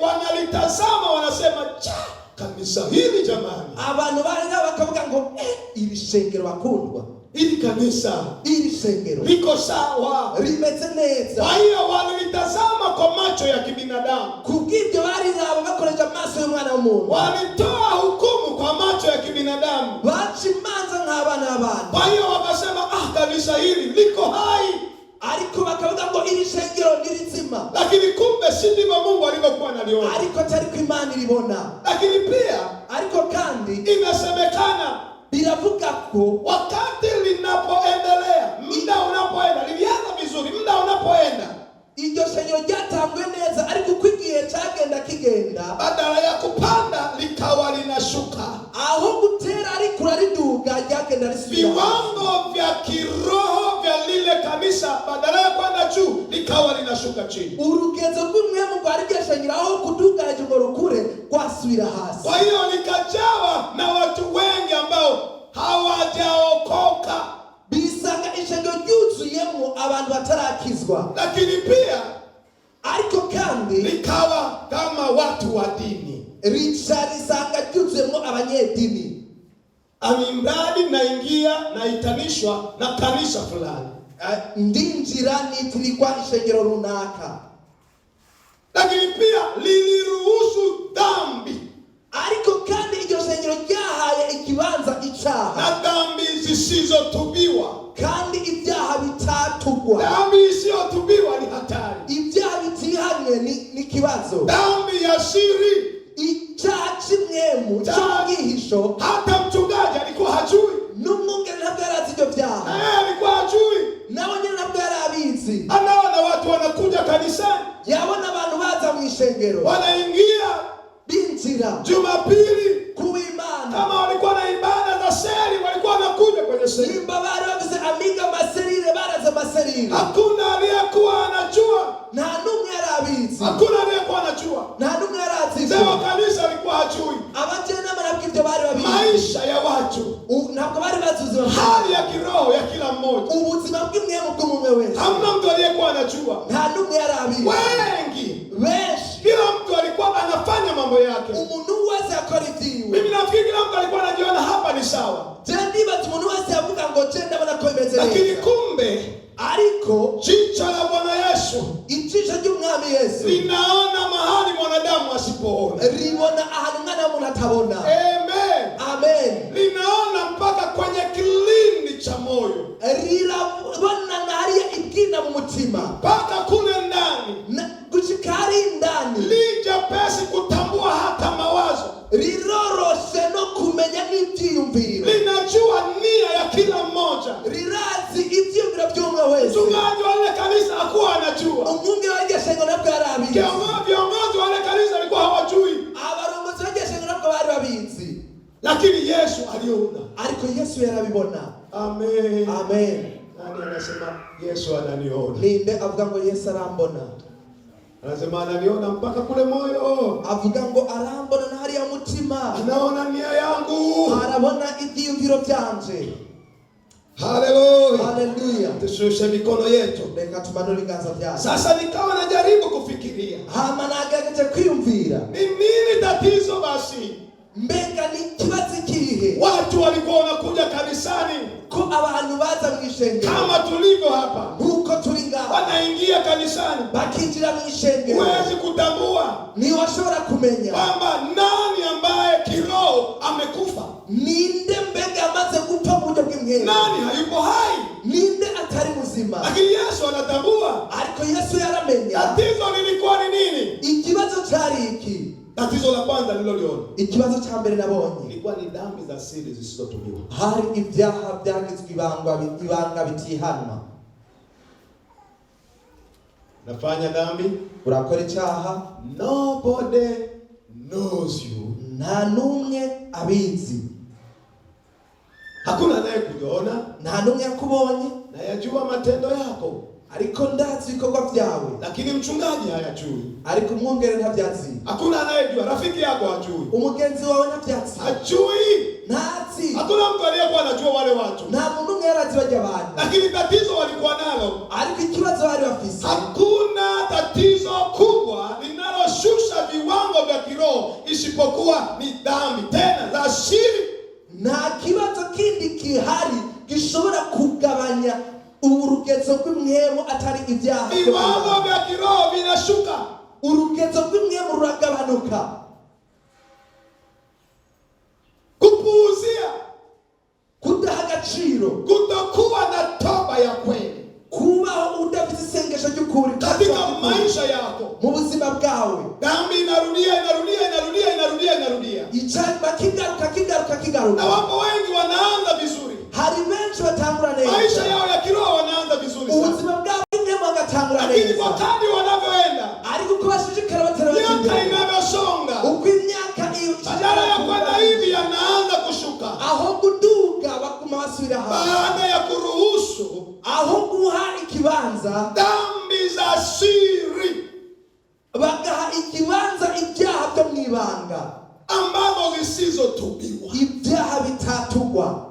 wanalitazama wanasema kanisa hili jamani. Abantu bari bakavuga ngo iri shengero bakundwa. Hili kanisa, iri shengero liko sawa, rimeze neza. Kwa hiyo walitazama kwa macho ya kibinadamu. Kubw'ibyo bari nabo bakoresha amaso y'umwana w'umuntu. Walitoa hukumu kwa macho ya kibinadamu. Baca imanza nk'abana b'abantu. Kwa hiyo wakasema kanisa hili liko hai. Ariko bakavuga ngo iri shengero ni rizima. Lakini kumbe si ndivyo Mungu alivyokuwa analiona. Ariko atari ko Imana iribona. Lakini pia ariko kandi inasemekana biravuga ko wakati linapoendelea, muda unapoenda, lilianza vizuri, muda unapoenda iryo shengero ryatanguye neza, ariko uko igihe cyagenda kigenda badala ya kupanda likawa linashuka. Aho gutera ariko rariduga ryagenda risubira. Viwango vya kiroho vya lile kanisa badala ya kwenda juu likawa linashuka chini. Urugezo rw'umwemu rwari ryashengera aho kuduga hejuru rukure rwasubira hasi. Kwa hiyo likajawa na watu wengi ambao hawajaokoka. Bisanga ishengero ryuzuyemo abantu batarakizwa. Lakini pia ariko kandi likawa kama watu wa dini. Risanga ryuzuyemo abanyedini. Amimradi naingia naitanishwa na kanisa fulani. Ndinjira nitirikwa ishengero runaka. Lakini pia liliruhusu dhambi. Ariko kandi iryo shengero ryahaye ikibanza icyaha. Na dhambi zisizotubiwa. Kandi ibyaha bitatugwa. Dhambi isiyotubiwa ni hatari. Ibyaha bitihanye ni kibazo. Dhambi ya siri. Icyaha cy'imwemu cy'ubwihisho. Hata mchungaji alikuwa hajui. N'umwungere ntabwo yarazi ibyo byaha. Alikuwa hajui. Nawe nyine ntabwo yarabizi. Anaona watu wanakuja kanisani. Yabona abantu baza mu ishengero. Wanaingia binjira Jumapili kuimana. Kama walikuwa na ibada za seri walikuwa wanakuja kwenye seri. Simba bari bafise amiga maserire baraza maserire. Hakuna aliyekuwa anajua. Nta numwe yarabizi. Hakuna aliyekuwa anajua. Nta numwe yarazi. Sema kanisa alikuwa hajui. Abajena barabwivyo bari babizi. Maisha ya watu. Ntabwo bari bazuze hali ya kiroho ya kila mmoja. Ubuzima bw'imwemu bw'umwe wese. Hamna mtu aliyekuwa anajua. Nta numwe yarabizi. Wengi mambo yake. umuntu wese akora ivyiwe. Mimi nafikiri kila mtu alikuwa anajiona hapa ni sawa. Je, ndibaza umuntu wese yavuga ngo je ndabona ko bimeze neza. Lakini kumbe ariko jicho la Bwana Yesu ijisho ry'umwami Yesu linaona mahali mwanadamu asipoona. ribona ahantu umwana w'umuntu atabona. Amen. Amen. Linaona mpaka kwenye kilindi cha moyo. Rirabona hariya ibwina mu mutima. Mpaka kule ndani. Gushika hari ndani. Lija pesi kutambua hata mawazo. Riroroshe no kumenya n'ivyiyumviro. Linajua nia ya kila mmoja. Rirazi ivyiyumviro by'umwe wese. Mchungaji wa ile kanisa hakuwa anajua. Umwunge w'iryo nabwo yarabizi. Viongozi wa ile kanisa walikuwa hawajui. Abarongozi b'iryo nabwo bari babizi. Lakini Yesu aliona. Ariko Yesu yarabibona. Amen. Amen. Nani anasema Yesu ananiona? Ninde avuga ngo Yesu arambona? Anasema ananiona mpaka kule moyo. Avuga ngo arambona na hariya mutima. Anaona nia yangu. Arabona ivyiyumviro byanje. Haleluya. Haleluya. Tushushe mikono yetu. Reka tumanure ibiganza byacu. Sasa nikawa najaribu kufikiria. Hama nagerageje kwiyumvira. Ni nini tatizo basi? Mbega ni kibazo kihe? Watu walikuwa wanakuja kanisani. Ko abantu baza mwishengero. Kama tulivyo hapa. Huko tulinga. Wanaingia kanisani. Bakinjira mwishengero. Huwezi kutambua. Ni washobora kumenya. Kwamba nani ambaye kiroho amekufa? Ninde mbega amaze gupfa mu buryo bw'imwere? Nani hayupo hai? Ninde atari muzima? Lakini Yesu anatambua. Ariko Yesu yaramenya. Tatizo lilikuwa ni nini? Ikibazo cyari iki? Tatizo la kwanza nililoliona. Ikibazo cha mbere nabonye. Ilikuwa ni dhambi za siri zisizotubiwa. Hari ibyaha byagizwe ibanga bitihanwa. Nafanya dhambi. Urakora icyaha. Nobody knows you. Nta numwe abizi. Hakuna naye kuona. Nta numwe yakubonye. Na yajua matendo yako. Ariko ndazi ibikorwa byawe. Lakini mchungaji hayajui. Ariko umwungere ntabyazi. Hakuna anayejua. Rafiki yako hajui. Umugenzi wawe ntabyazi. Hajui. Ntazi. Hakuna mtu aliyekuwa anajua wale watu. Nta muntu umwe yarazi bajya abantu. Lakini tatizo walikuwa nalo. Ariko ikibazo bari bafise. Hakuna tatizo kubwa linaloshusha viwango vya kiroho isipokuwa ni dhambi, tena za siri. Nta kibazo kindi kihari gishobora kugabanya urugezo rw'imwemo atari ibyaha. Viwango vya kiroho vinashuka. Urugezo rw'imwemo ruragabanuka. Kupuuzia, kudaha agaciro, kutokuwa na toba ya kweli, kubaho udafite isengesho ry'ukuri katika maisha yako, mu buzima bwawe. Dhambi inarudia. Icyaha kigaruka. Na wapo wengi wanaanza vizuri. Hari benshi batangura neza. Maisha yao ya kiroho wanaanza vizuri sana. Ubuzima bwabo bw'imwemo bagatangura neza. Lakini wakati wanavyoenda, ariko uko bashishikara batera miaka inavyosonga, uko imyaka iyo badala ya kwenda hivi yanaanza kushuka. Aho kuduga bakuma basubira hapo. Baada ya kuruhusu, aho guha ikibanza dhambi za siri, bagaha ikibanza ibyaha byo mwibanga ambazo zisizotubiwa, ibyaha bitatugwa.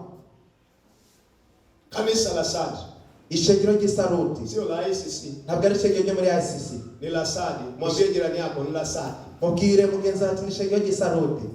Kanisa la Sadi, ishengero ry'Isarudi, sio la ICC. Ntabwo ari ishengero ryo muri ICC, ni la Sadi. Mwambie jirani yako ni la Sadi. Mubwire mugenzi ati ni ishengero ry'Isarudi.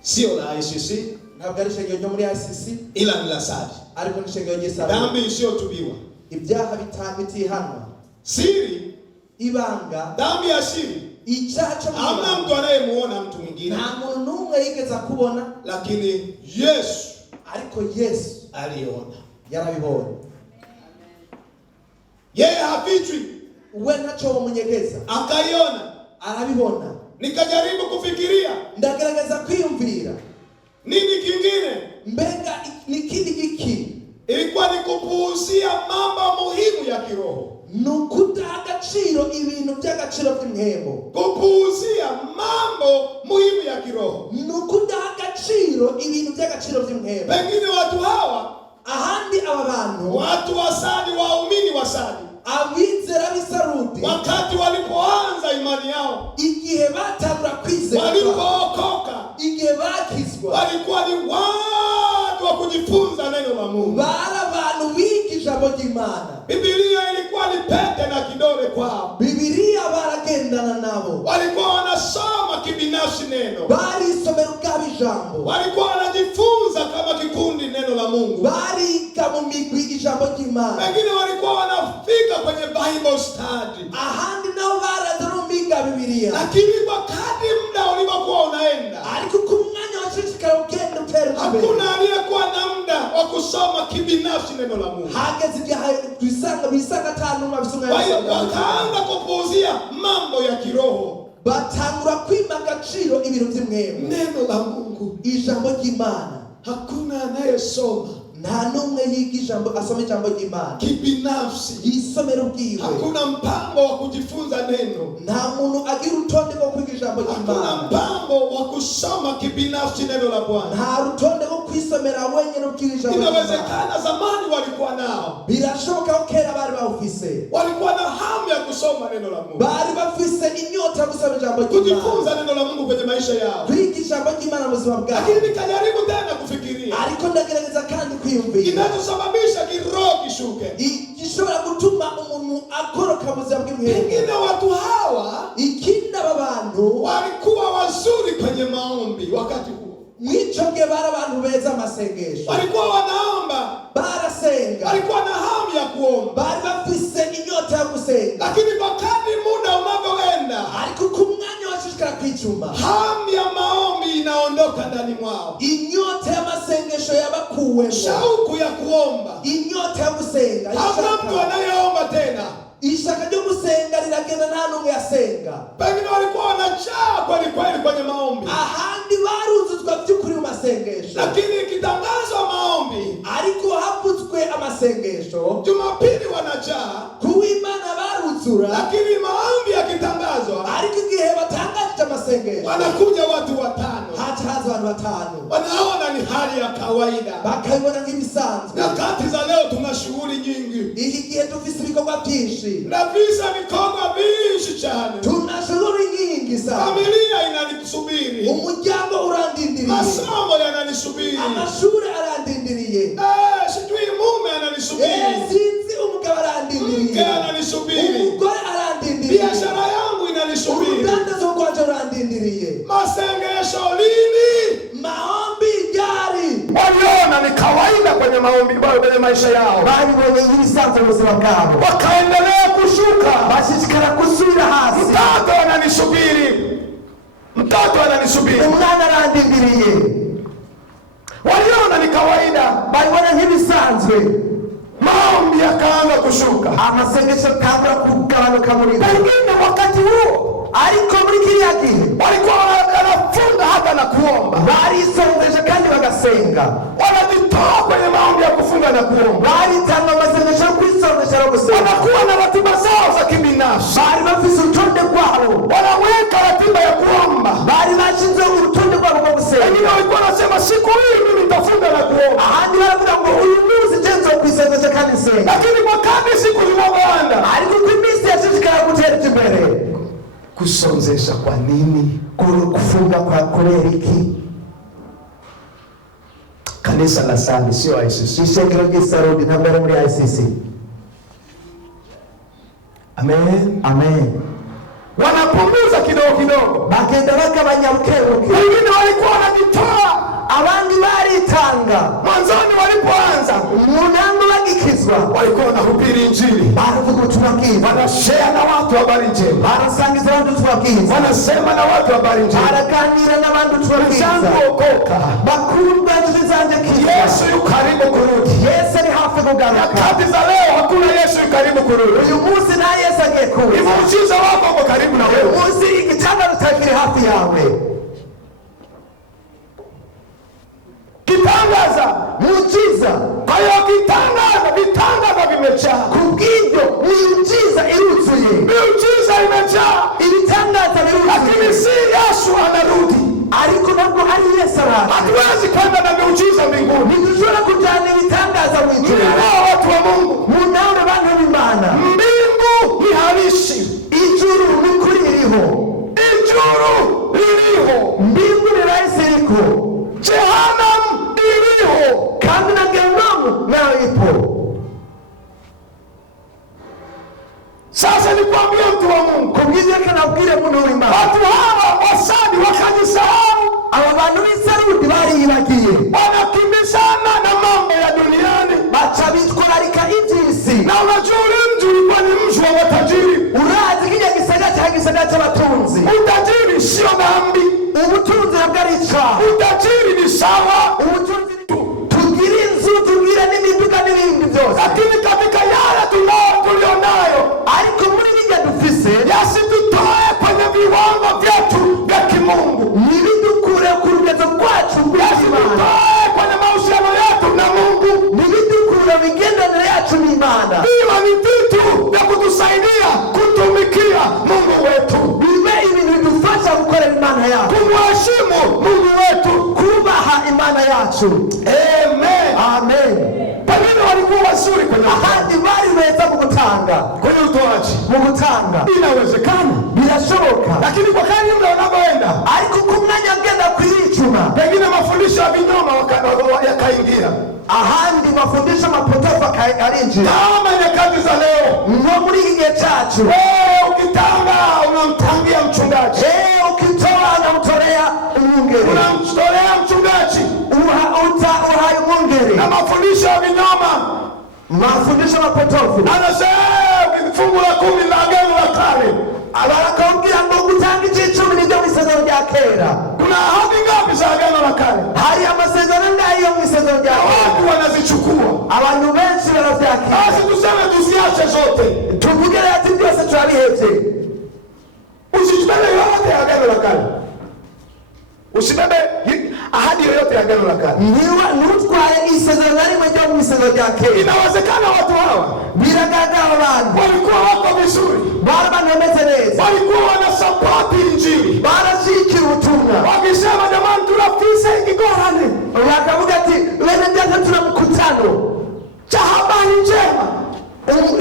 Sio la ICC, ntabwo ari ishengero ryo muri ICC, ila ni la Sadi. Ariko ni ishengero ry'Isarudi. Dhambi isiyotubiwa, ibyaha bitihanwa, siri, ibanga, dhambi ya siri. Ichacho hamna mtu anayemuona mtu mwingine, nta muntu n'umwe yigeze kubona, lakini Yesu, ariko Yesu aliona, yarabibonye. yeye hafichwi, we ntacyo bamunyegeza, akaiona, arabibona. Nikajaribu kufikiria, ndagerageza kwiyumvira nini kingine, mbega ni kindi giki. Ilikuwa ni kupuuzia mambo muhimu ya kiroho, nukudaha agaciro ibintu by'agaciro by'imhembo, kupuuzia mambo muhimu ya kiroho, nukudaha agaciro ibintu by'agaciro by'imhembo. Pengine watu hawa, ahandi aba bantu, watu wa Sadi, waumini wa Sadi, abizera b'Isarudi, wakati walipoanza imani yao, igihe batangura kwizera, walipookoka, igihe bakizwa, walikuwa ni watu wa kujifunza neno la Mungu, bari abantu bigije ijambo ry'Imana. Biblia ilikuwa ni pete na kidole kwao. Biblia baragendana nabo. Walikuwa wanasoma kibinafsi neno. Barisomera ubwabo ijambo. Walikuwa wanajifunza kama kikundi neno la Mungu. Bariga mu migwi ijambo ry'Imana. Wengine walikuwa wanafika kwenye Bible study. Ahandi nabo barazarumiga Biblia. Lakini kwa kadri muda ulivyokuwa unaenda, ariko ku mwanya washishikara ugenda utera imbere, hakuna aliyekuwa na muda wa kusoma kibinafsi neno la Mungu. Hageze igihe bisanga tanu mabisonga. Kwa hiyo wakaanza kupuuzia mambo ya kiroho. Batangura kwima agaciro ibintu by'imwemu. Neno la Mungu, ijambo ry'Imana. hakuna anayesoma nta numwe yiga ijambo asoma ijambo ry'Imana kibinafsi. yisomera ubwiwe. Hakuna mpango wa kujifunza neno. Nta muntu agira urutonde rwo kwiga ijambo ry'Imana. Hakuna mpango wa kusoma kibinafsi neno la Bwana. Nta rutonde rwo kwisomera wenyine ubwiwe ijambo ry'Imana. Inawezekana zamani walikuwa nao. Birashoboka ko kera bari bawufise. Walikuwa na hamu ya kusoma neno la Mungu. Bari bafise inyota gusoma ijambo ry'Imana. Kujifunza neno la Mungu kwenye maisha yao. Kwiga ijambo ry'Imana mu buzima bwabo. Lakini nikajaribu tena kufikiria. Ariko ndagerageza kandi kwiyumvira. Inachosababisha kiroho kishuke. Gishobora gutuma umuntu akoroka mu buzima bw'imwemu. Pengine watu hawa ikindi aba bantu walikuwa wazuri kwenye maombi wakati huo. Mwico gihe bari abantu beza amasengesho. Walikuwa wanaomba. Barasenga. Walikuwa na hamu ya kuomba. Bari bafise inyota ya gusenga. Lakini kwa kadri muda unavyoenda, ariko ku mwanya washishikara kwicuma, hamu ya maombi inaondoka ndani mwao. Inyota y'amasengesho yabakuwemo. Shauku ya kuomba. Inyota ya gusenga. Hakuna mtu anayeomba tena. Ishaka ryo gusenga riragenda nta numwe yasenga. Pengine walikuwa wanajaa kweli kweli kwenye maombi. Ahandi baruzuzwa by'ukuri mu masengesho. Lakini ikitangazwa maombi, ariko havutswe amasengesho, Jumapili wanajaa, kuw'Imana baruzura. lakini maombi yakitangazwa, ariko igihe batangaje amasengesho, wanakuja watu 5. hata haza abantu 5. Wanaona ni hali ya kawaida. Bakabibona nk'ibisanzwe. Nyakati za leo tuna shughuli nyingi. Iki gihe dufise ibikorwa byinshi. Na visa vikorwa vingi cyane. Tuna shughuli nyingi sana. Familia inanisubiri. Umuryango urandindiriye. Masomo yananisubiri. Amashuri arandindiriye. Sijui mume ananisubiri. Sinzi umugabo arandindiriye. Mke ananisubiri. Umugore arandindiriye. Biashara yangu inanisubiri. Uruganda rwanje rurandindiriye. Masengesho lini? Maombi jari. Waliona ni kawaida kwenye maombi bado kwenye maisha yao. Babonye ibisanzwe mu buzima bwabo. Wakaendelea kushuka. Bashishikara kusubira hasi. Mtoto ananisubiri. Mtoto ananisubiri. Umwana arandindiriye. Waliona ni kawaida. Babona nk'ibisanzwe. Maombi yakaanza kushuka. Amasengesho kabura kugabanuka muri bo. Pengine wakati huo, ariko muri kiriya gihe walikuwa wanafunga hata na kuomba. Barisongesha kandi bagasenga. Wanajitoa kwenye maombi ya kufunga na kuomba. Baritanga amasengesho yo kwisongesha no gusenga. Wanakuwa na ratiba zao za kibinafsi. Bari bafise urutonde rwabo. Wanaweka ratiba ya kuomba. Bari bashinze urutonde rwabo rwo gusenga. Wengine walikuwa wanasema siku hii mimi nitafunga na kuomba. Ahandi baravuga ngo uyu munsi ngenzo kwisongesha kandi senga. Lakini kwa kadri siku zilivyoenda, ariko ku minsi yashishikara gutera imbere. Kusonzesha kwa nini? Kufunga kwa kurera iki? Kanisa la Sali sio ICC. Ishengero ry'Isarudi ntabwo ari muri ICC. Amen. Amen. Wanapunguza kidogo kidogo. Bagenda bagabanya bukebuke. Wengine walikuwa wanajitoa. Abandi baritanga. Mwanzoni walipoanza, munango bagikizwa, walikuwa wanahubiri injili. baravuga ubutumwa bwiza. Wanashare na watu habari njema. Barasangiza abantu ubutumwa bwiza. Wanasema na watu habari njema. Baraganira n'abandi ubutumwa bwiza. Kuokoka. Bakundwa tuzanze kiza. Yesu yu karibu kurudi. Yesu ari hafi kugaruka. Nyakati za leo hakuna Yesu yu karibu kurudi. Uyu munsi na Yesu agiye kuza. Muujiza wako uko karibu na wewe. Munsi igitangaro kiri hafi yawe. Kitangaza muujiza. Kwa hiyo vitangaza vimejaa. Kubw'ibyo muujiza iruzuye. Miujiza imejaa. Ibitangaza biruzuye. Lakini si Yesu anarudi. Ariko ntabwo ari Yesu araje. Hatuwezi kwenda na miujiza mbinguni. Ntidushobora kujyana ibitangaza mu ijuru. Watu wa Mungu. Munawe abantu b'Imana. Mbingu ni halisi. Ijuru ni kuri ririho. Ijuru liliho. Mbingu ni rahisi liko. Jehanamu iliho. wa Mungu. Kubwiye kana ubwire muntu w'Imana. Watu hawa wasadi wakajisahau. Aba bantu b'Isarudi bariyibagiye. Wanakimbizana na mambo ya duniani. Baca bitwararika iby'isi. Na unajua ule mji ulikuwa ni mji wa matajiri. Urazi kijya gisagara cy'abatunzi. Utajiri sio dhambi. Ubutunzi bw'arica. Utajiri ni sawa. Ubutunzi tugira inzu, tugira n'imiduga n'ibindi byose. Lakini katika yale tulionayo, ariko muri bijya dufise, yasitutoe kwenye viwango vyetu vya kimungu. Nibidukure ku rugezo rwacu yasitutoe kwenye mahusiano yetu na Mungu. Nibidukure migendanire yacu n'Imana. Biba ni vitu vya kutusaidia kutumikia Mungu wetu. Bibe ibintu bidufasha gukorera Imana yacu. Kumheshimu Mungu wetu. Kubaha Imana yacu. Amen. Amen. Pengine walikuwa wazuri kwenye ahandi bari beza mu gutanga. Kwenye utoaji. Mu gutanga. Inawezekana. Birashoboka. Lakini kwa kadri muda unavyoenda, ariko ku mwanya agenda kwiyicuma, pengine mafundisho ya vinyoma yakaingia. Ahandi mafundisho mapotofu arinjira. Kama nyakati za leo. Nko muri iki gihe cyacu. Ukitanga unamtangia mchungaji. Ukitoa unamtolea umwungere. Unamtolea mchungaji. Uhaye umwungere. Na mafundisho ya vinyoma. Mafundisho mapotofu. Anasema fungu la 10 la Agano la Kale. Abarakambira ngo gutanga icumi n'ibyo mu isezerano rya kera. Kuna ahadi ngapi za Agano la Kale? Hari amasezerano ngayo mu isezerano rya kera. Watu wanazichukua. Abantu benshi baravyakira. Basi tuseme tusiache zote. Tuvuge ati byose turabihevye. Usibebe yote ya Agano la Kale. Usibebe ahadi yoyote ya Agano la Kale. Nutwaye isezerano rimwe ryo mu isezerano rya kera. Inawezekana watu hawa biragaragara abantu walikuwa wako vizuri, bameze neza, walikuwa wana support injili, barashikira ubutumwa, wakisema jamani tunafisa ikigorane, wakavuga ati wene ndio tuna mkutano cha habari njema,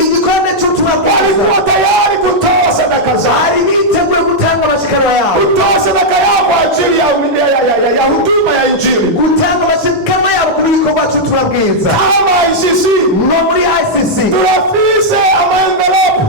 igikorane cy'ubutumwa. Walikuwa tayari kutoa sadaka zao, biteguye gutanga amashikano yao, kutoa sadaka yao kwa ajili ya huduma ya injili, gutanga amashikano yao ku bikorwa cy'ubutumwa bwiza. Kama ICC, muri ICC tunafise envelope,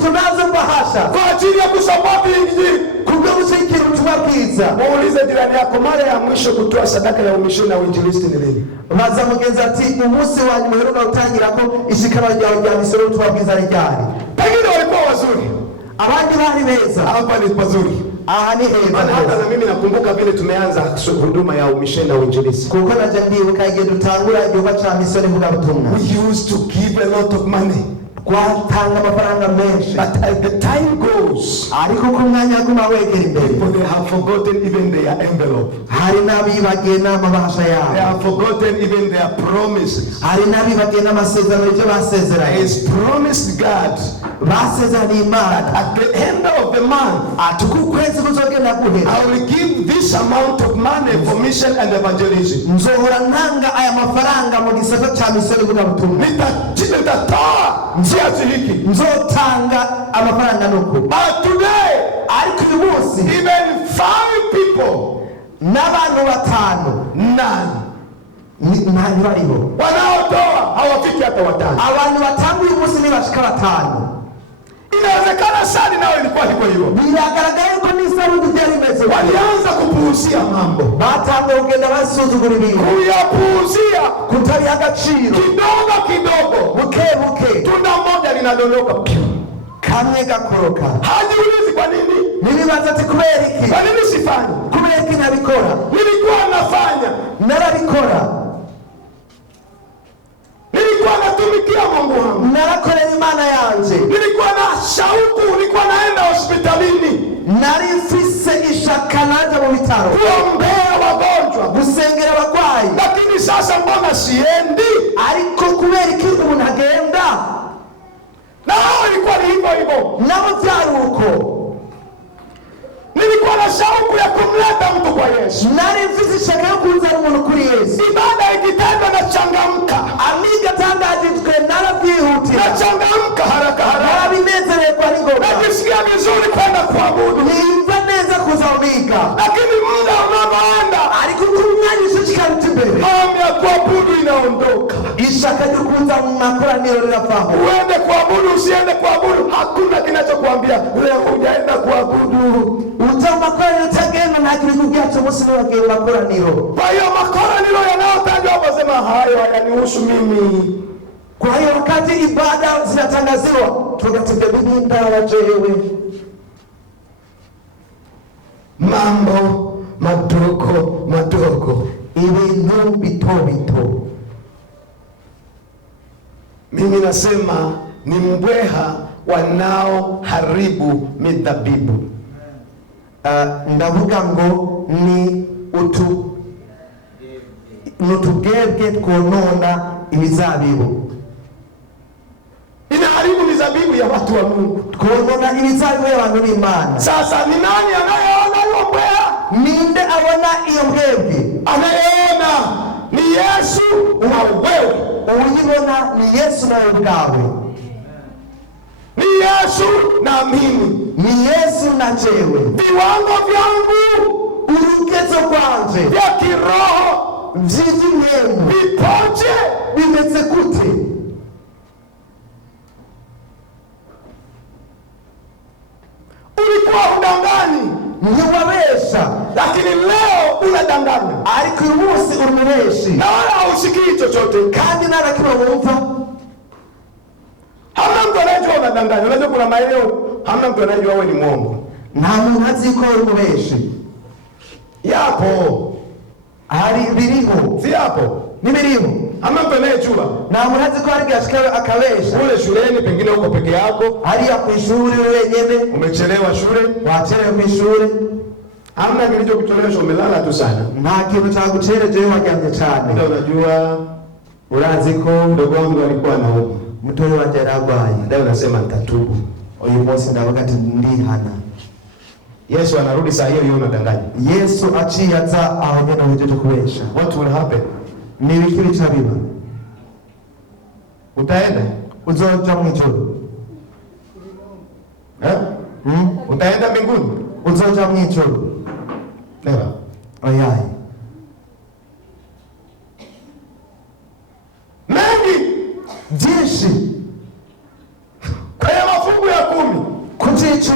tunazo bahasha kwa ajili ya kusapoti injili, kubwo gushikira ubutumwa bwiza. Muulize jirani yako, mara ya mwisho kutoa sadaka ya umishoni na uinjilisti ni lini? Baza mugenzi ati umunsi wa nyuma rero utangira ko ishikano ryawe rya misoro ubutumwa bwiza ryari. Pengine walikuwa wazuri, abandi bari beza. Hapa ni pazuri. Aha ni heza. Hata na mimi nakumbuka vile tumeanza huduma ya umisheni na uinjilisti. Kuko naje ndibuka igihe dutangura igihugu cha misoro vuga butumwa. We used to give a lot of money. Kwatanga amafaranga menshi. But as the time goes, ariko ku mwanya guma wegera imbere, they have forgotten even their envelope. hari nabibagiye n'amabahasha yabo. They have forgotten even their promises. hari nabibagiye n'amasezerano y'ibyo basezeranye. He promised God basezeranye Imana at the end of the month, atukukwezi kuzogenda guhera, I will give this amount of money for mission and evangelism. nzohora ntanga aya mafaranga mu gisata cya misoro vuga butumwa. Nitatoa kiasi hiki, nzotanga amafaranga nuko. But today, ariko uyu munsi even 5 people, n'abantu batanu nani bariho wanaotoa hawafiki hata 5. abantu batanga uyu munsi ni bashika 5. Inawezekana sadi nao ilikuwa hivyo hivyo. Biragaragara yuko n'Isarudi byari bimeze. Walianza kupuuzia mambo, batangiye kugenda basuzugura ibintu, kuyapuuzia, kutabiha agaciro, kidogo kidogo, buke buke, tunda moja linadondoka, kamwe gakoroka. Hajiulizi kwa nini, nibibaza ati kubera iki, kwa nini sifanyi, kubera iki nabikora, nilikuwa nafanya, narabikora, nilikuwa natumikia Mungu wangu, narakorera Imana yanje, nilikuwa na shauku, nilikuwa naenda hospitalini, nari mfise ishaka naja mu bitaro kuombea wagonjwa, gusengera abagwayi, lakini sasa mbona siendi? ariko kubera iki ubu ntagenda? Na hao ilikuwa ni hivyo hivyo, nabo byari uko. nilikuwa na shauku ya kumleta mtu kwa Yesu, nari mfise ishaka yo kuzana umuntu kuri Yesu, ibada ikitenda na changamka, amiga tangajijwe narabyihutira, na changamka haraka haraka, narabinezererwa n'ingoga, najisikia vizuri kwenda kuabudu, nimva neza kuza amiga, lakini muda unapoenda, ariko kumwanya ushishikara imbere, hamu ya kuabudu ina linaondoka. ishaka ryo kuza mu makoraniro riravaho. Uende kuabudu usiende kuabudu, hakuna kinachokuambia leo hujaenda kuabudu. Uta mu makoraniro utagenda nta kintu kikubwira cyo munsi wagiye mu makoraniro. Kwa hiyo makoraniro yanayotajwa hapo sema hayo hayanihusu mimi. Kwa hiyo wakati ibada zinatangaziwa tugatega bidinda jewe. Mambo madogo madogo, ibintu bito bito. Mimi nasema ni mbweha wanaoharibu midhabibu. Ndavuga ngo ni utugebwe twonona imizabibu. Inaharibu mizabibu ya watu wa Mungu. Twonona imizabibu y'abantu b'Imana. Sasa ni nani anayeona hiyo mbweha? Ninde abona iyo mbwebwe? Anayeona ni Yesu na wewe. Uyibona ni Yesu na ubwawe. Ni Yesu na mimi. Ni Yesu na jewe. Viwango vyangu, urugezo kwanje vya kiroho vy'imwemu vipoje, bimeze gute? Ulikuwa udangani, ntiwabesha, lakini leo unadanganya. Ariko uyu munsi uri mubeshi na wala hausikii chochote, kandi nta na kimwe wumva. Hamna mtu anayejua unadanganya. Unajua kuna maeneo hamna mtu anayejua wewe ni mwongo. Nta muntu azi ko uri mubeshi. Yapo. Biriho. Si yapo? Ni biriho. Hamna mtu anayejua. Nta muntu azi ko ari gashika akabesha. Ule shuleni pengine uko peke yako, hariya ku ishuri wenyene, umechelewa shule, wacherewe ku ishuri, hamna kilichokuchelewesha, umelala tu sana. Nta kintu cyagucereje waryamye cyane. Ndio unajua, urazi ko ndugu wangu alikuwa na hofu. Mtoto wanje yaragwaye. Ndio unasema nitatubu. Uyu munsi ndavuga ati ndihana. Yesu anarudi saa hiyo hiyo unadanganya. Yesu aciyaza aho nyene uhejeje kubesha. What will happen? Ni biki bicabiba? Utaenda? Uzoja mu ijuru. Utaenda mbinguni? Uzoja mu ijuru. Never. Oyai. Mengi jeshi kwa mafungu ya 10 kuti 10.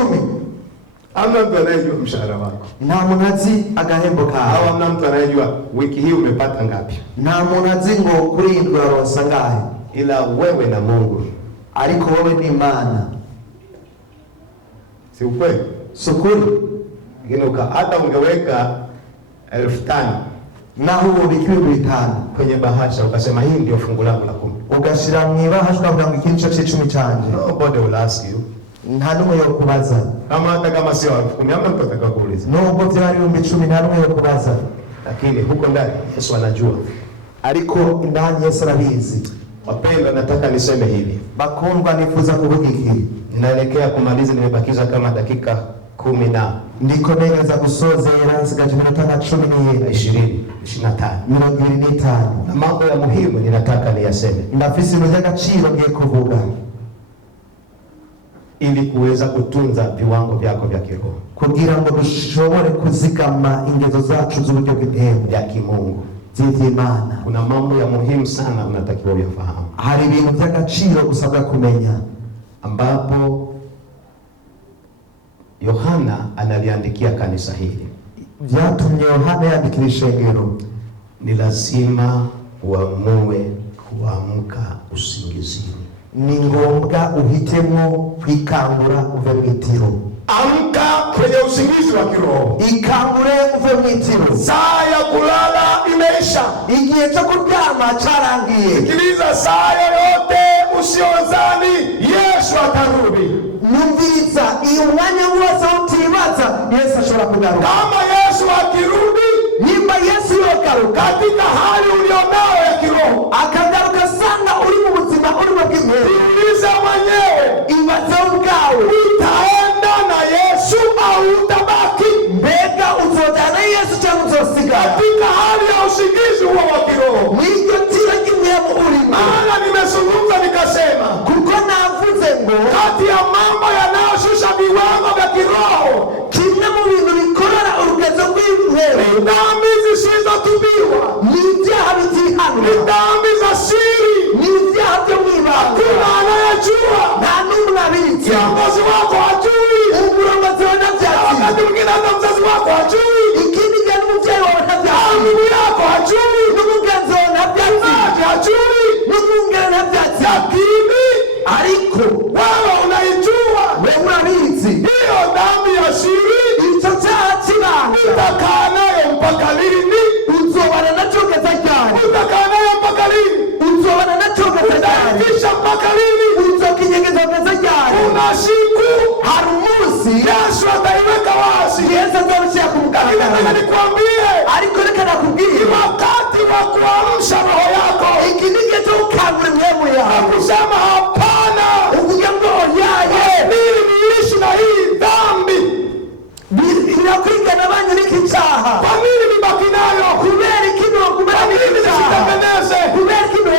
Hamna mtu anayejua mshahara wako. Nta muntu azi agahembo kawe. Au hamna mtu anayejua wiki hii umepata ngapi. Nta muntu azi ngo kuri indwi waronsa ngahe. Ila wewe na Mungu. Ariko wewe ni Imana. Si ukweli? Sukuri. Lakini hata ungeweka 5,000 na huo bikiwe 5 kwenye bahasha ukasema hii ndio fungu langu la 10. Ugashira mu bahasha ukavuga ngo ikintu cyo 10 canje. Nobody will ask you. Nta numwe yo kubaza. Hata kama sio 10,000 hamna mtu atakakuuliza. Nubwo byari 10,000 nta numwe yo kubaza. Lakini huko ndani Yesu anajua. Ariko ndani Yesu arabizi. Wapendwa, nataka niseme hivi. Bakundwa, nifuza kuvuga iki. Ninaelekea kumaliza, nimebakiza kama dakika 10 na ndiko neza gusozera nsigaje minota 20 25. Na mambo ya muhimu ninataka niyaseme. Ndafisi n'agaciro ngiye kuvuga ili kuweza kutunza viwango vyako vya kiroho, kugira ngo dushobore kuzigama ingezo zacu z'uburyo bw'intego ya kimungu z'Imana. Kuna mambo ya muhimu sana unatakiwa uyafahamu. Hari ibintu by'agaciro usabwa kumenya, ambapo Yohana analiandikia kanisa hili. Vyatumye Yohana yandikira ishengero. Ni lazima uamue kuamka usingizini. Ni ngombwa uhitemo kwikangura uve mu itiro. Amka kwenye usingizi wa kiroho. Ikangure uve mu itiro. Saa ya kulala imeisha. Igihe cyo kuryama cyarangiye. Sikiliza, saa yoyote usiozani Yesu atarudi. Numviriza, iyo mwanya wose utibaza Yesu ashobora kugaruka. Kama Yesu akirudi, nimba Yesu yogaruka katika hali ulionao ya kiroho, akagaruka sana uri mu buzima uri mu bw'imana, jiulize mwenyewe, ibaze ubwawe, utaenda na Yesu au utabaki? Mbega uzojana na Yesu cyangwa uzosigara katika hali ya usingizi huo wa kiroho? Mwiryo tira ry'imwemu urimo. Maana nimezungumza nikasema, kuko navuze ngo kati ya mambo yanayoshusha viwango vya kiroho, kimwe mu bintu bikorera urugezo rw'imwemu, dhambi zisizotubiwa, ni ibyaha bitihanwa, nataka nikwambie, ariko reka nakubwire, wakati wa kuamsha roho yako, iki ni gihe cyo gukangura imwemu yawe, kusema hapana, ukugira ngo oyaye, mimi niishi na hii dhambi, birakwigana banyu n'iki cyaha, kwa nini nibaki nayo, kubera ikino, kubera n'iki cyaha, kubera ikino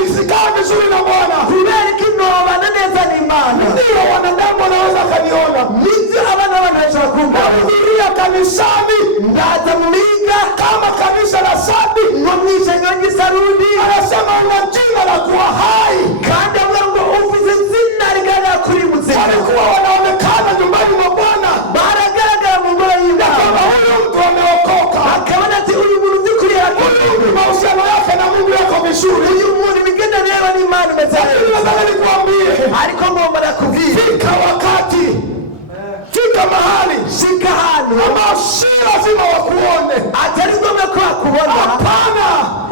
nisikaa vizuri na Bwana, kubera ikino bana neza n'Imana. ndio wanadamu wanaweza kaniona, nibyo abana banaweza kumva, kuhudhuria kanisani, ndaza muliga kama kanisa la Sadi, no mwishenyo gisarudi, anasema una jina la kuwa hai, kandi avuga ngo ufise izina rigana kuri muzima. walikuwa wanaonekana nyumbani mwa Bwana, baragaragara mu ngoro y'Imana, kama huyu mtu ameokoka, akabona ati uyu muntu by'ukuri huyu mahusiano yake na Mungu yako vizuri, uyu muntu imigenderanire n'Imana imeze neza. nataka nikwambie, ariko ngomba nakubwira, fika wakati, fika mahali, shika hano ambao si lazima wakuone, atari ngombwa ko bakubona. hapana,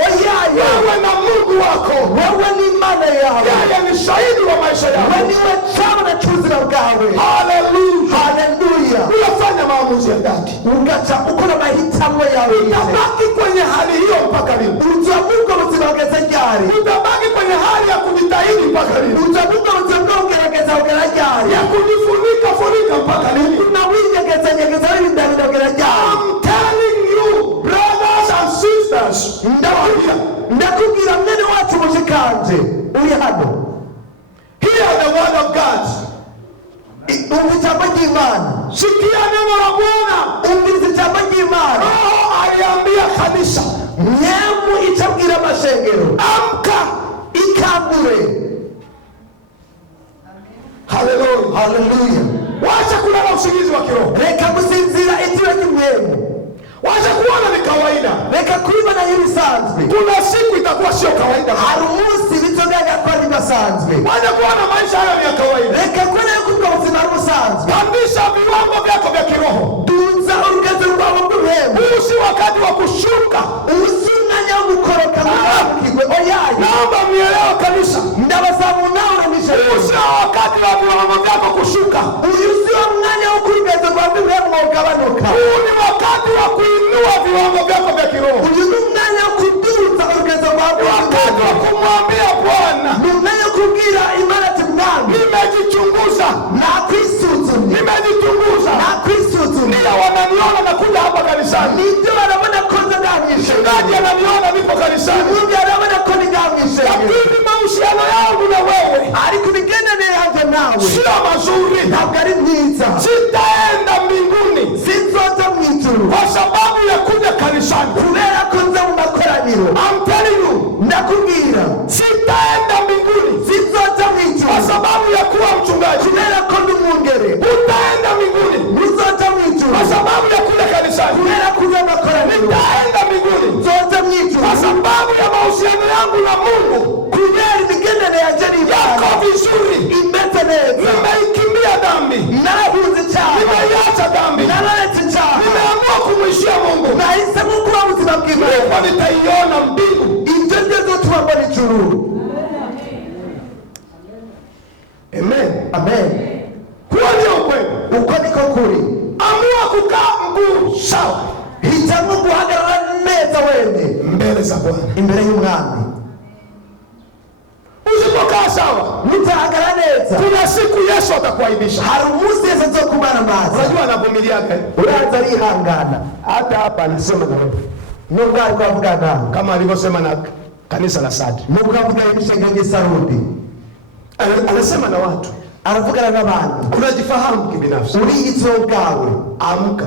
oyaye, wewe na Mungu wako, wewe n'Imana yawe, yeye ni shahidi wa maisha yako. wewe niwe chama na cyuzura bwawe. Haleluya, haleluya. unafanya maamuzi ya dhati, ugaca ukora amahitamo yawe, utabaki kwenye hali hiyo mpaka lini? uzavuga ubuzima bwese ryari? Utabaki kwenye hali ya kujitahidi mpaka lini? uzavuga ubuzima bwo kugerageza kugera ryari? Ya kujifunika funika mpaka lini? unawinyegeza nyegeza w'ibinda kugera ryari? I'm telling you, brothers and sisters, ndakubwira mwene wacu mushikanje uri hano, hear the word of God. umva ijambo ry'Imana, Sikia neno la Bwana. umviriza ijambo ry'Imana. Roho aliambia kanisa, nyemu icabwira amashengero, amka, ikangure. haleluya, haleluya. wacha kulala usingizi wa kiroho, reka gusinzira itiro ry'imwemu, wacha kuona ni kawaida. reka kubibona nk'ibisanzwe. Kuna siku itakuwa sio kawaida, hari umunsi bitoganya ko ari bisanzwe. wacha kuona maisha hayo ni ya kawaida. reka kubona yuko ubwo buzima ari busanzwe. Pandisha viwango vyako vya kiroho. tunza urugezo rwawe rw'ubuhemu. Huu si wakati wa kushuka. usi umwanya wo gukoroka ngo ukigwe. oyaye, Naomba mnielewe kanisa, ndabasaba munawuramisha. huu si wakati wa viwango vyako kushuka. uyu si wo mwanya wo urugezo rwawe rw'ubuhemu ugabanuka. Huu ni wakati wa kuinua viwango vyako vya kiroho. uyu ni umwanya wo kuduza urugezo rwawe Wakati wa kumwambia Bwana, ni umwanya wo kubwira Imana ati mwami, nimejichunguza, nakwisuzumye, nimejichunguza. nakwisuzumye. Ndio wananiona nakuja hapa kanisani, nibyo barabona ko ndamwishe, mchungaji ananiona nipo kanisani, ubundi arabona ko ndamwishe, lakini mahusiano yangu na wewe ariko imigenderanire yanjye nawe sio mazuri. ntabwo ari myiza. Sitaenda mbinguni sinzoza mu ijuru kwa sababu ya kuja kanisani. kubera ko nza mu makoraniro. I'm telling you, ndakubwira, sitaenda mbinguni sinzoza mu ijuru kwa sababu ya kuwa mchungaji. kubera ko ndi umwungere. Utaenda mbinguni nzoza mu ijuru kwa sababu ya kuja kanisani. kubera ko nza mu makoraniro. Nitaenda mbinguni nzoza mu ijuru kwa sababu ya mahusiano yangu na Mungu kubera imigenderanire yanjye n'Imana yako vizuri. imeze neza. Nimeikimbia dhambi, narahunze icyaha, nimeiacha dhambi, nararetse icyaha, nimeamua kumwishia Mungu. nahisemo kuba ubuzima bw'Imana. Ndipo nitaiona mbingu. ibyo byo tubambona ijuru. Amen. amen. Huo ndio ukweli. uko niko kuri. Amua kukaa mguu sawa hitamo guhagarara neza wene mbele za Bwana. imbere y'umwami. Usipokaa sawa, mutahagarara neza, kuna siku Yesu atakuaibisha. hari umunsi Yesu azokumara amazi. Unajua anavumiliaga, uraza arihangana. hata hapa anasema na wewe, nubwo ari kuvuga nawe kama alivyosema na kanisa la Sadi. nubwo avuga n'ishengero ry'Isarudi, Anasema na watu, aravugana n'abantu. unajifahamu kibinafsi. uriyitiro bwawe, Amka,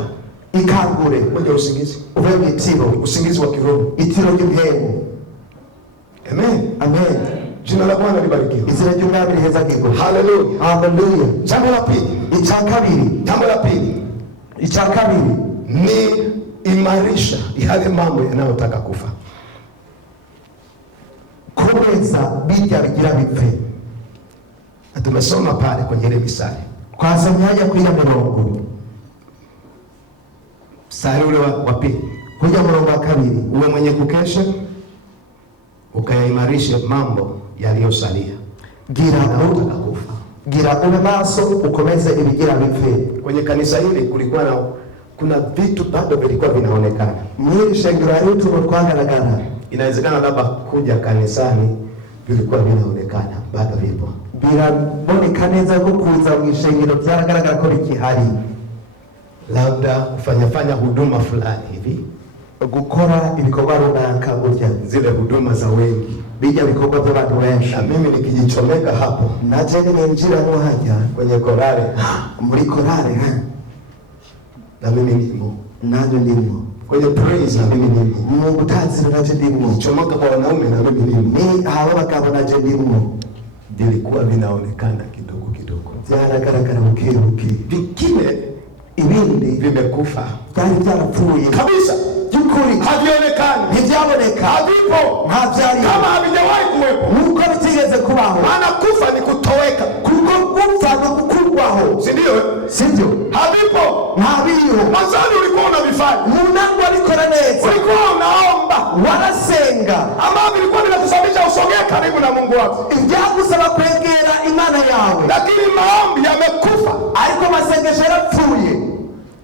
ikangure, kwenye usingizi, uve mu itiro, usingizi wa kiroho. itiro ry'ubwemu. Amen. amen. Jina la Bwana libarikiwe. izina ry'umwami rihezagirwe. Haleluya. haleluya. Jambo la pili, icya kabiri, jambo la pili icya kabiri ni imarisha yale mambo yanayotaka kufa. komeza bijya bigira bipfe. Tumesoma pale kwenye ile misali, twasomye hajya kuri ya mirongo, mstari ule wa pili, kujya murongo wa kabiri, uwe mwenye kukesha ukayaimarishe mambo yaliyosalia yanayotaka kufa. gira ube maso ukomeze ibigira bipfe. Kwenye kanisa hili kuna vitu bado vilikuwa vinaonekana. Mwili shengero yetu rwagaragara. Inawezekana labda kuja kanisani vilikuwa vinaonekana, bado vipo. Biraboneka neza ko kuza mu ishengero byaragaragara ko bikihari. Labda kufanya huduma fulani hivi, gukora ibikorwa runaka gutya, zile huduma za wengi, bijya bikorwa by'abantu benshi. Na mimi nikijichomeka hapo, naje ninjira no hajya kwenye korale, muri korale na mimi nimo, naje ndimo kwenye praise, na mimi nimo mu gutazira, naje ndimo chomoka kwa wanaume, na mimi nimo ni aba bagabo, naje ndimo. Vilikuwa vinaonekana kidogo kidogo, byaragaragara bukebuke, vingine ibindi vimekufa byari byarapfuye kabisa, byukuri havionekani, ntibyaboneka, havipo, ntabyari, kama havijawahi kuwepo. nuko bitigeze kubaho. Maana kufa ni kutoweka, kuko gupfa no gukurwaho, si ndio? sivyo? Havipo, ntabiriho. Mwanzoni ulikuwa unavifanya, munangu abikora neza, ulikuwa unaomba, warasenga, ambao vilikuwa vinakusababisha usogee karibu na Mungu wako, ibyagusaba kwegera Imana yawe, lakini maombi yamekufa, ariko masengesho yarapfuye.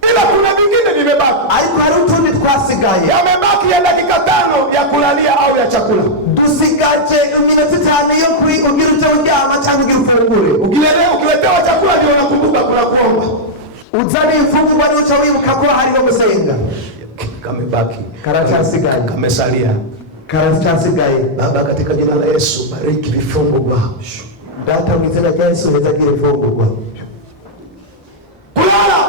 ila kuna vingine vimebaki, ariko hari utundi twasigaye, yamebaki ya dakika 5 ya kulalia au ya chakula. dusigaje iminota 5 yo ugira icyo uryama cyangwa ugira ufungure. Ukiletewa chakula ndio unakumbuka kuna kuomba, uzana ifungurwa n'uca wibuka ko hariho gusenga. Kamebaki, karacyasigaye, kamesalia, karacyasigaye. Baba, katika jina la Yesu, bariki vifungurwa. Data, mu izina rya Yesu, hezagire ifungurwa. Kulala,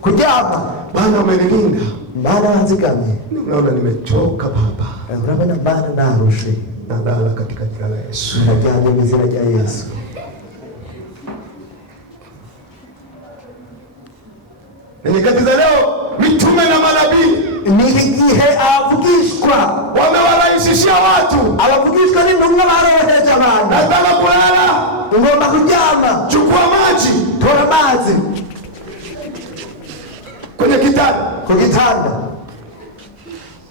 kuryama, Bwana umenilinda, Bwana wanzigamye. Naona nimechoka Baba, urabona Bwana narushe, nalala katika jina la Yesu, najyanye mu izina rya Yesu. Nyakati za leo mitume na manabii ni igihe avugishwa, wamewarahisishia watu, abavugishwa n'intumwa barohereje abantu. nataka kulala, ngomba kuryama, chukua maji, tora mazi kwenye kitanda, ku gitanda.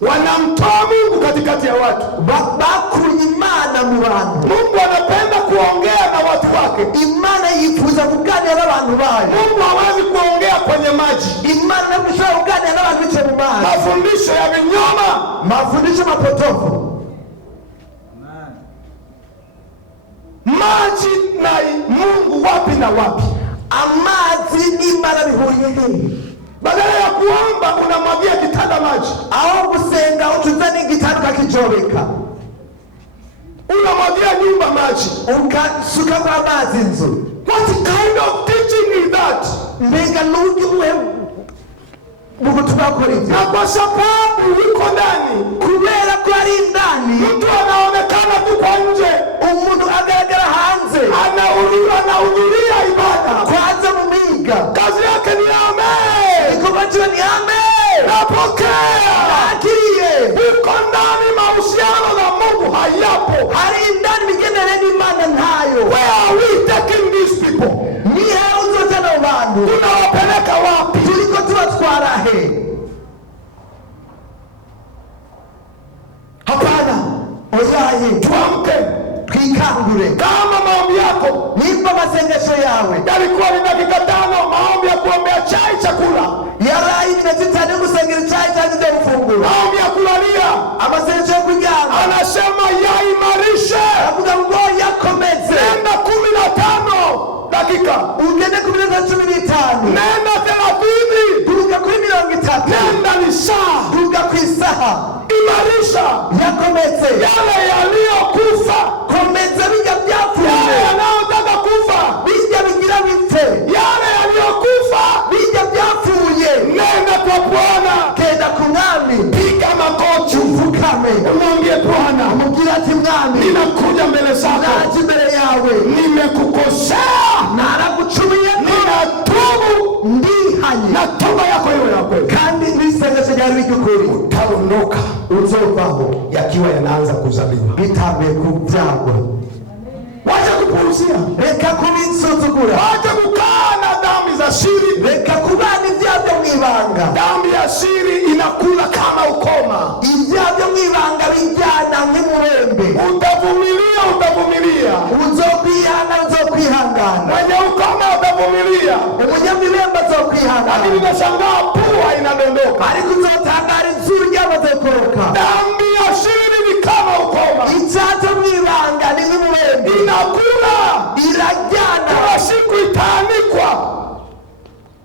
Wanamtoa Mungu katikati ya watu, bakuye Imana mu bantu. Mungu anapenda kuongea na watu wake. Imana yifuza kuganira n'abantu bayo. Mungu hawezi kuongea kwenye maji. Imana inashaka kuganira n'abantu bicaye mu mazi. Mafundisho ya vinyoma, mafundisho mapotofu. Maji na Mungu wapi na wapi? Amazi n'Imana bihuriye hehe? Badala ya kuomba unamwagia kitanda maji, aho gusenga utuzana igitanda kakijobeka, unamwagia nyumba maji, ukasuka kwa mazi nzu. What kind of teaching is that? Mbega nugi uwe mugutubakora ibyo, na kwa sababu wiko ndani, kubera ko ari ndani, mtu anaonekana tu kwa nje, umuntu agaragara hanze, anahudhuria ibada, kwanza mumiga, kazi yake ni amen, ikobacho ni amen, napokea, akiriye. uko ndani, mahusiano na Mungu hayapo, hari ndani migendere n'Imana ntayo. Where are we taking these people? Ni hao uzotana abantu, tunawapeleka wapi? tuliko tubatwara he? Hapana, oyaye, tuamke, twikangure. kama maombi yako, nimba masengesho yawe yalikuwa ni dakika 5 maombi ya kuombea chai chakula, yarayi nimezitane gusengera chai cyangwa ibyo gufungura, maombi ya kulalia, amasengesho yo kuryama, anasema yaimarishe, avuga ngo yakomeze. nenda 15 dakika, ugende ku minota 15, nenda 30, duka kuri 30, nenda ni saa, duka ku isaha. imarisha yakomeze yale yaliyokufa, komeza bijya byapfuye, yale yanayotaka kufa, bijya bigira bipfe, yale yaliyokufa, bijya byapfuye. nenda kwa Bwana, kenda ku mwami, piga magoti, ufukame, umwambie Bwana, umubwira ati mwami, ninakuja mbele zako, naje imbere yawe, nimekukosea, naragucumuye, ninatubu, ndihanye, na toba yako iwe ya kweli, kandi n'isengesho ryari ry'ukuri. utaondoka, uzovaho yakiwa yanaanza kuzaliwa, bitambiye kubyagwa. wacha kupuuzia, reka kubisuzugura, wacha kukaa na dhambi za siri, reka kubana ibyaha byo mwibanga. dhambi ya siri inakula kama ukoma, ibyaha byo mwibanga bijyana nk'umurembe, utavumilia, uzokwihana, uzokwihangana, mwenye ukoma utavumilia, umunyamibembe azokwihangana. lakini nashangaa pua inadondoka. ariko uzotangara izuru ryamaze koroka. Dhambi ya siri ni kama ukoma, icyaha mwibanga ni nk'umubembe, inakula, irajyana. kuna siku itaanikwa,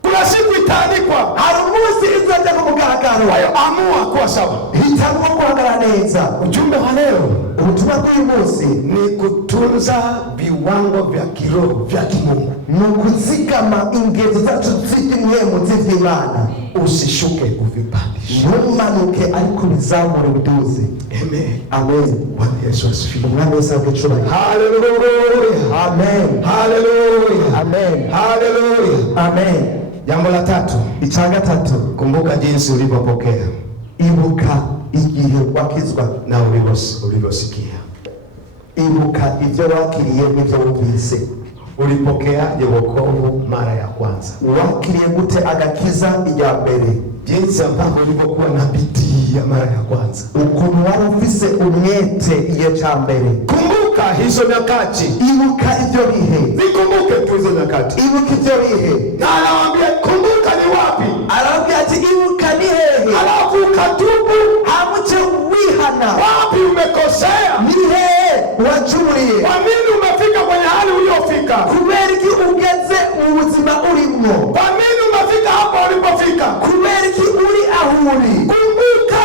kuna siku itaanikwa. hari umunsi izoja ku mugaragaro. Kwa hiyo amua kuwa sawa. hitamwo guhagarara neza. Ujumbe wa leo, ubutumwa bw'uyu munsi ni kutunza viwango vya kiroho vya kimungu, ni ukuzigama ingezo zacu z'iby'imwemu z'ivy'Imana. usishuke uvipandishe. ntumanuke ariko bizamure uduze. Amen. Amen. Bwana Yesu asifiwe. umwami wese agicuranga. Haleluya. Amen. Haleluya. Amen. Haleluya. Amen. Jambo la tatu, icya gatatu, kumbuka jinsi ulivyopokea ibuka igihe wakizwa na ulivyosikia. ibuka ibyo wakiriye n'ibyo wumvise. Ulipokeaje wokovu mara ya kwanza? wakiriye gute agakiza irya mbere? Jinsi ambavyo ulivyokuwa na bidii ya mara ya kwanza, ukuntu wari ufise umwete igihe cya mbere. kumbuka hizo nyakati. ibuka ibyo bihe. Zikumbuke tu hizo nyakati. ibuka ibyo bihe. Na anawaambia kumbuka ni wapi? arabwira ati ibuka ni hehe. Alafu ukatubu. hamuce wihana. Wapi umekosea? ni hehe wacumuriye. Kwa nini umefika kwenye hali uliofika? kubera iki ugeze mu buzima urimo. Kwa nini umefika hapo ulipofika? kubera iki uri aho uri. Kumbuka.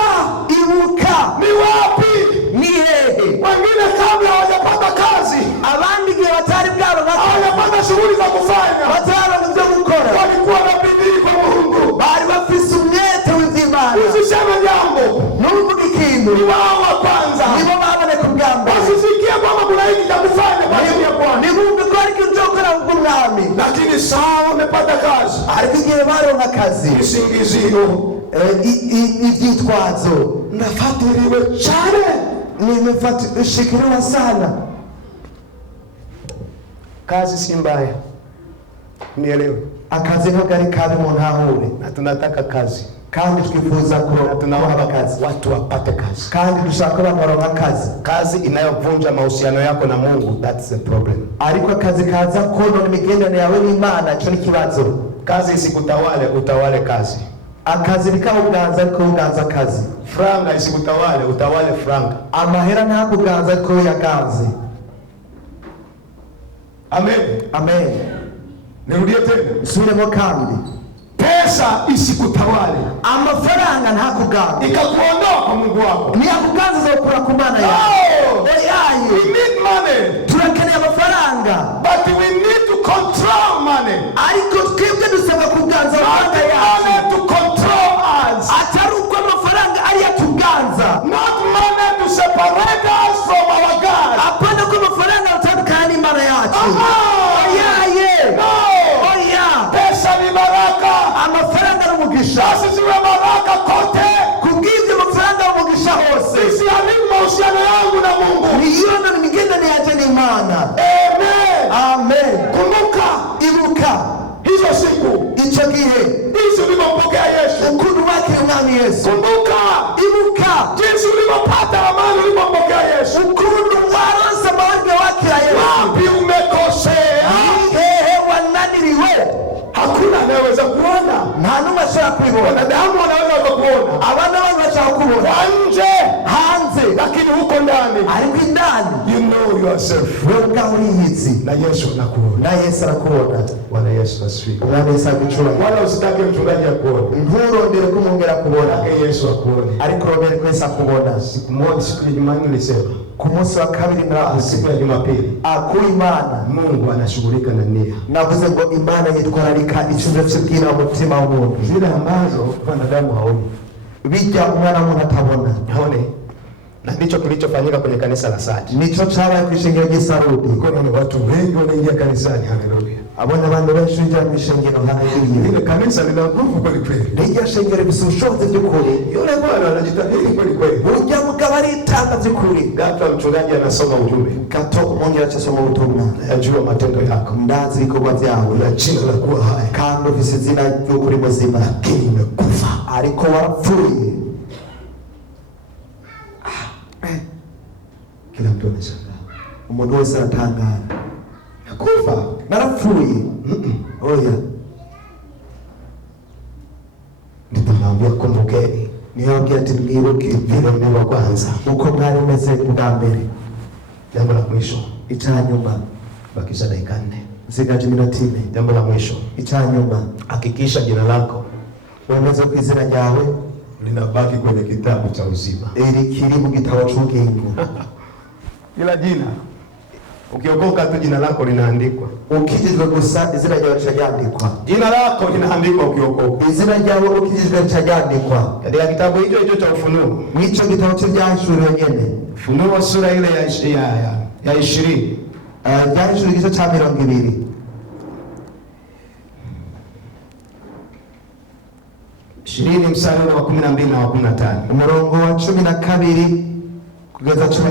ibuka Ni wapi? ni hehe. Wengine kabla hawajapata kazi, abandi igihe batari bwaronka hawajapata shughuli za kufanya, bataronka ibyo gukora, walikuwa na bidii kwa Mungu. bari bafise umwete w'ivy'Imana. Usiseme jambo, nuvuga ikintu, ni wao wa kwanza. nibo baboneka ubwa mbere. Wasisikie kwamba kuna hiki cha kufanya kwa ajili ya Bwana, nibumve ko ari ibyo gukora bw'umwami. lakini sawa wamepata kazi, ariko igihe baronka akazi, isingizio, ivyitwazo, nafatiriwe cyane, nimeshikiliwa sana. kazi si mbaya, nielewe. akazi kagari kabi mu ntahure, Na tunataka kazi, kandi twifuza kuronka tunaomba akazi, watu wapate kazi. kandi dushaka baronka akazi. Kazi inayovunja mahusiano yako na Mungu, that's the problem. ariko akazi kaza konona imigenderanire yawe n'Imana, cyo ni kibazo. Kazi isikutawale, utawale kazi. akazi nikabuganza ariko uganza akazi. Franga isikutawale, utawale franga. amahera ntakuganza ariko yaganze. Amen. Amen. Nirudie tena. Subiremo kandi, Pesa isikutawale, amafaranga ntakuganza, ikakuondoa kwa Mungu wako. niyakuganza zokura ku Mana yawe. Oh, oyaye, we need money, turakeneye amafaranga, but we need to control money. ariko twebwe dusabwa kuganza Not amafaranga yacu. money to control us. atari uko amafaranga ari yatuganza. Not money to separate us from our God. apana ko amafaranga atandukana n'Imana yacu. oyaye, No. oya, Pesa ni baraka. amafaranga n'umugisha. Basi ziwe baraka kote. kubw'ibyo amafaranga n'umugisha hose, Isiharibu mahusiano yangu na Mungu. niyona imigenderanire yacu n'Imana. Amen. Amen. Kumbuka ibuka hizo siku, icyo gihe, jinsi ulivyompokea Yesu. ukuntu wakiriye umwami Yesu. Kumbuka ibuka jinsi ulivyopata amani ulipompokea Yesu. ukuntu waronse amahirwe wakira Yesu. Wapi umekosea? hehe wananiriwe. Hakuna anayeweza kuona. nta n'umwe ashobora kubibona. Wanadamu wanaweza kukuona abana babo bashaka kubona kwa nje, hanze, lakini huko ndani ariko indani you know yourself. wewe ubwawe uriyizi, Na Yesu anakuona. na Yesu arakubona. Bwana Yesu asifiwe. umwami Yesu agucuranga. Wala usitake mchungaji akuone, nturondere ko umwongera kubona, Nataka Yesu akuone. ariko urondere ko Yesu akubona. Siku moja, siku ya Jumanne nilisema, ku munsi wa kabiri navuze, siku ya Jumapili, ku Imana Mungu anashughulika na nia navuze ngo Imana yitwararika icumbi cy'ubwira umutima w'umuntu, zile ambazo wanadamu haoni. bijya umwana w'umuntu atabona. Haone. Na ndicho kilichofanyika kwenye kanisa la Sardi. nico cabaye kw'ishengero ry'Isarudi. Kuna watu wengi wanaingia kanisani, haleluya. abona abantu benshi binjira mu ishengero, haleluya. Ile kanisa lina nguvu kweli kweli. rirya shengero rifise ubushobozi by'ukuri. Yule bwana anajitahidi kweli kweli. urya mugabo aritanga by'ukuri. Ghafla mchungaji anasoma ujumbe, gato umwongera acasoma ubutumwa, najua matendo yako, ndazi ibikorwa vyawe, una jina la kuwa hai, kandi ufise izina ry'ukuri muzima, lakini umekufa. ariko warapfuye. Kila mtu anashangaa, umuntu wese aratangara, nakufa. narapfuye. oya, Nitafahamu Anawaambia kumbukeni, niambia ati mwibuke vile mlivyo kwanza. uko mwari meze bwa mbere. Jambo la mwisho, icyanyuma, bakisha dakika 4. nsigaje iminota 4. Jambo la mwisho, icyanyuma, hakikisha jina lako wemeze ko izina ryawe linabaki kwenye kitabu cha uzima. kiri mu gitabo cy'ubugingo. Kila jina ukiokoka tu jina lako linaandikwa. Ukijijwe gusa izina ryawe cyandikwa. Jina lako linaandikwa ukiokoka. Izina ryawe ukijijwe cyandikwa. Katika kitabu hicho cha Ufunuo. Nicho gitabo cy'Ibyahishuriwe nyene. Ufunuo sura ile ya 20. Ibyahishuriwe igice cya 20. 20 mstari wa 12 na 15. Umurongo wa 12 kugeza 11.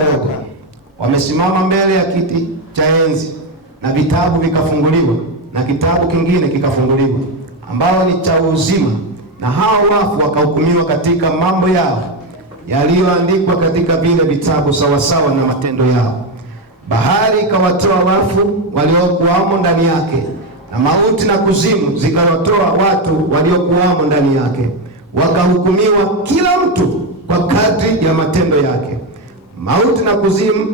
Wamesimama mbele ya kiti cha enzi na vitabu vikafunguliwa na kitabu kingine kikafunguliwa ambao ni cha uzima, na hao wafu wakahukumiwa katika mambo yao yaliyoandikwa katika vile vitabu sawasawa na matendo yao. Bahari ikawatoa wafu waliokuwamo ndani yake, na mauti na kuzimu zikawatoa watu waliokuwamo ndani yake, wakahukumiwa kila mtu kwa kadri ya matendo yake. Mauti na kuzimu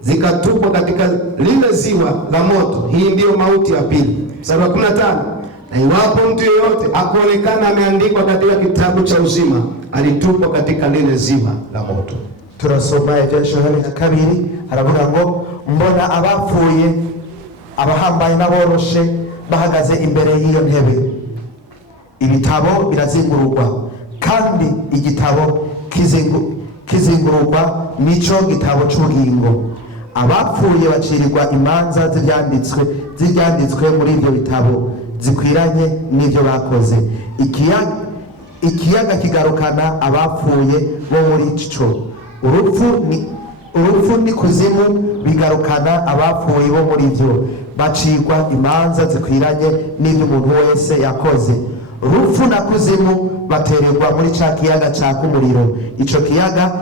zikatupwa katika lile ziwa la moto. Hii ndiyo mauti ya pili. Mstari wa 15. Na iwapo mtu yeyote akuonekana ameandikwa katika kitabu cha uzima, alitupwa katika lile ziwa la moto. Turasoma Ibyahishuriwe 2, haravuga ngo mbona abapfuye abahambaye n'aboroshe bahagaze imbere y'iyo ntebe. Ibitabo birazingururwa, kandi igitabo kizingururwa nico gitabo cy'ubugingo. Abapfuye bacirirwa imanza z'ibyanditswe muri ibyo bitabo zikwiranye n'ibyo bakoze. Ikiyaga kigarukana abapfuye bo muri cyo. Urupfu n'ikuzimu bigarukana abapfuye bo muri byo, bacirwa imanza zikwiranye n'ibyo umuntu wese yakoze. Urupfu na kuzimu batererwa muri cya kiyaga cyaka umuriro. Icyo kiyaga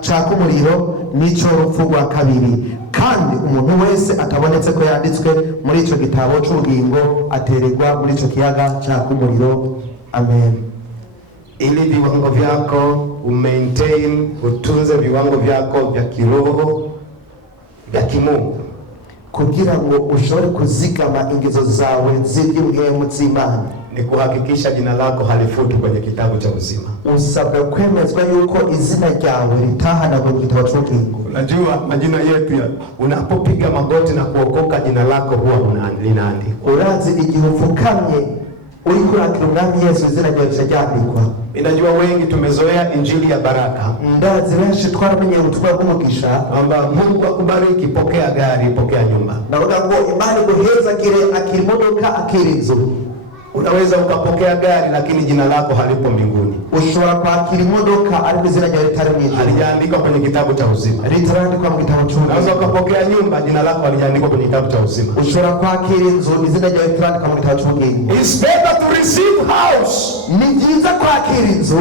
cyaka umuriro nicyo rupfu rwa kabiri. Kandi umuntu wese atabonetse ko yanditswe muri icyo gitabo cy'ubugingo atererwa muri icyo kiyaga cyaka umuriro. Amen. Ili viwango vyako utunze viwango vyako vya kiroho vya kimungu, kugira ngo ushobore kuzigama ingezo zawe z'iby'ubwenge z'Imana, ni kuhakikisha jina lako halifuti kwenye kitabu cha uzima. Usabwa kwemezwa yuko izina ryawe litahanagwa mu gitabo cy'ubugingo. Unajua majina yetu unapopiga magoti na kuokoka, jina lako huwa linaandikwa. Urazi igihe upfukamye uri kurakira umwami Yesu, izina ryawe cyandikwa. Ninajua wengi tumezoea injili ya baraka. Ndazi benshi twaramenye ubutumwa bw'umugisha kwamba Mungu akubariki, pokea gari, pokea nyumba. Navuga ngo Imana iguheza akiri modoka akiri inzu. Unaweza ukapokea gari lakini jina lako halipo mbinguni. Ushobora kwakira imodoka ariko izina ryawe ritari mu ijuru, halijaandikwa kwenye kitabu cha uzima. Litaandikwa mu gitabo cy'ubugingo. Unaweza ukapokea nyumba, jina lako halijaandikwa kwenye kitabu cha uzima. Ushobora kwakira inzu, izina ryawe ritandikwa mu gitabo cy'ubugingo. It's better to receive house, ni byiza kwakira inzu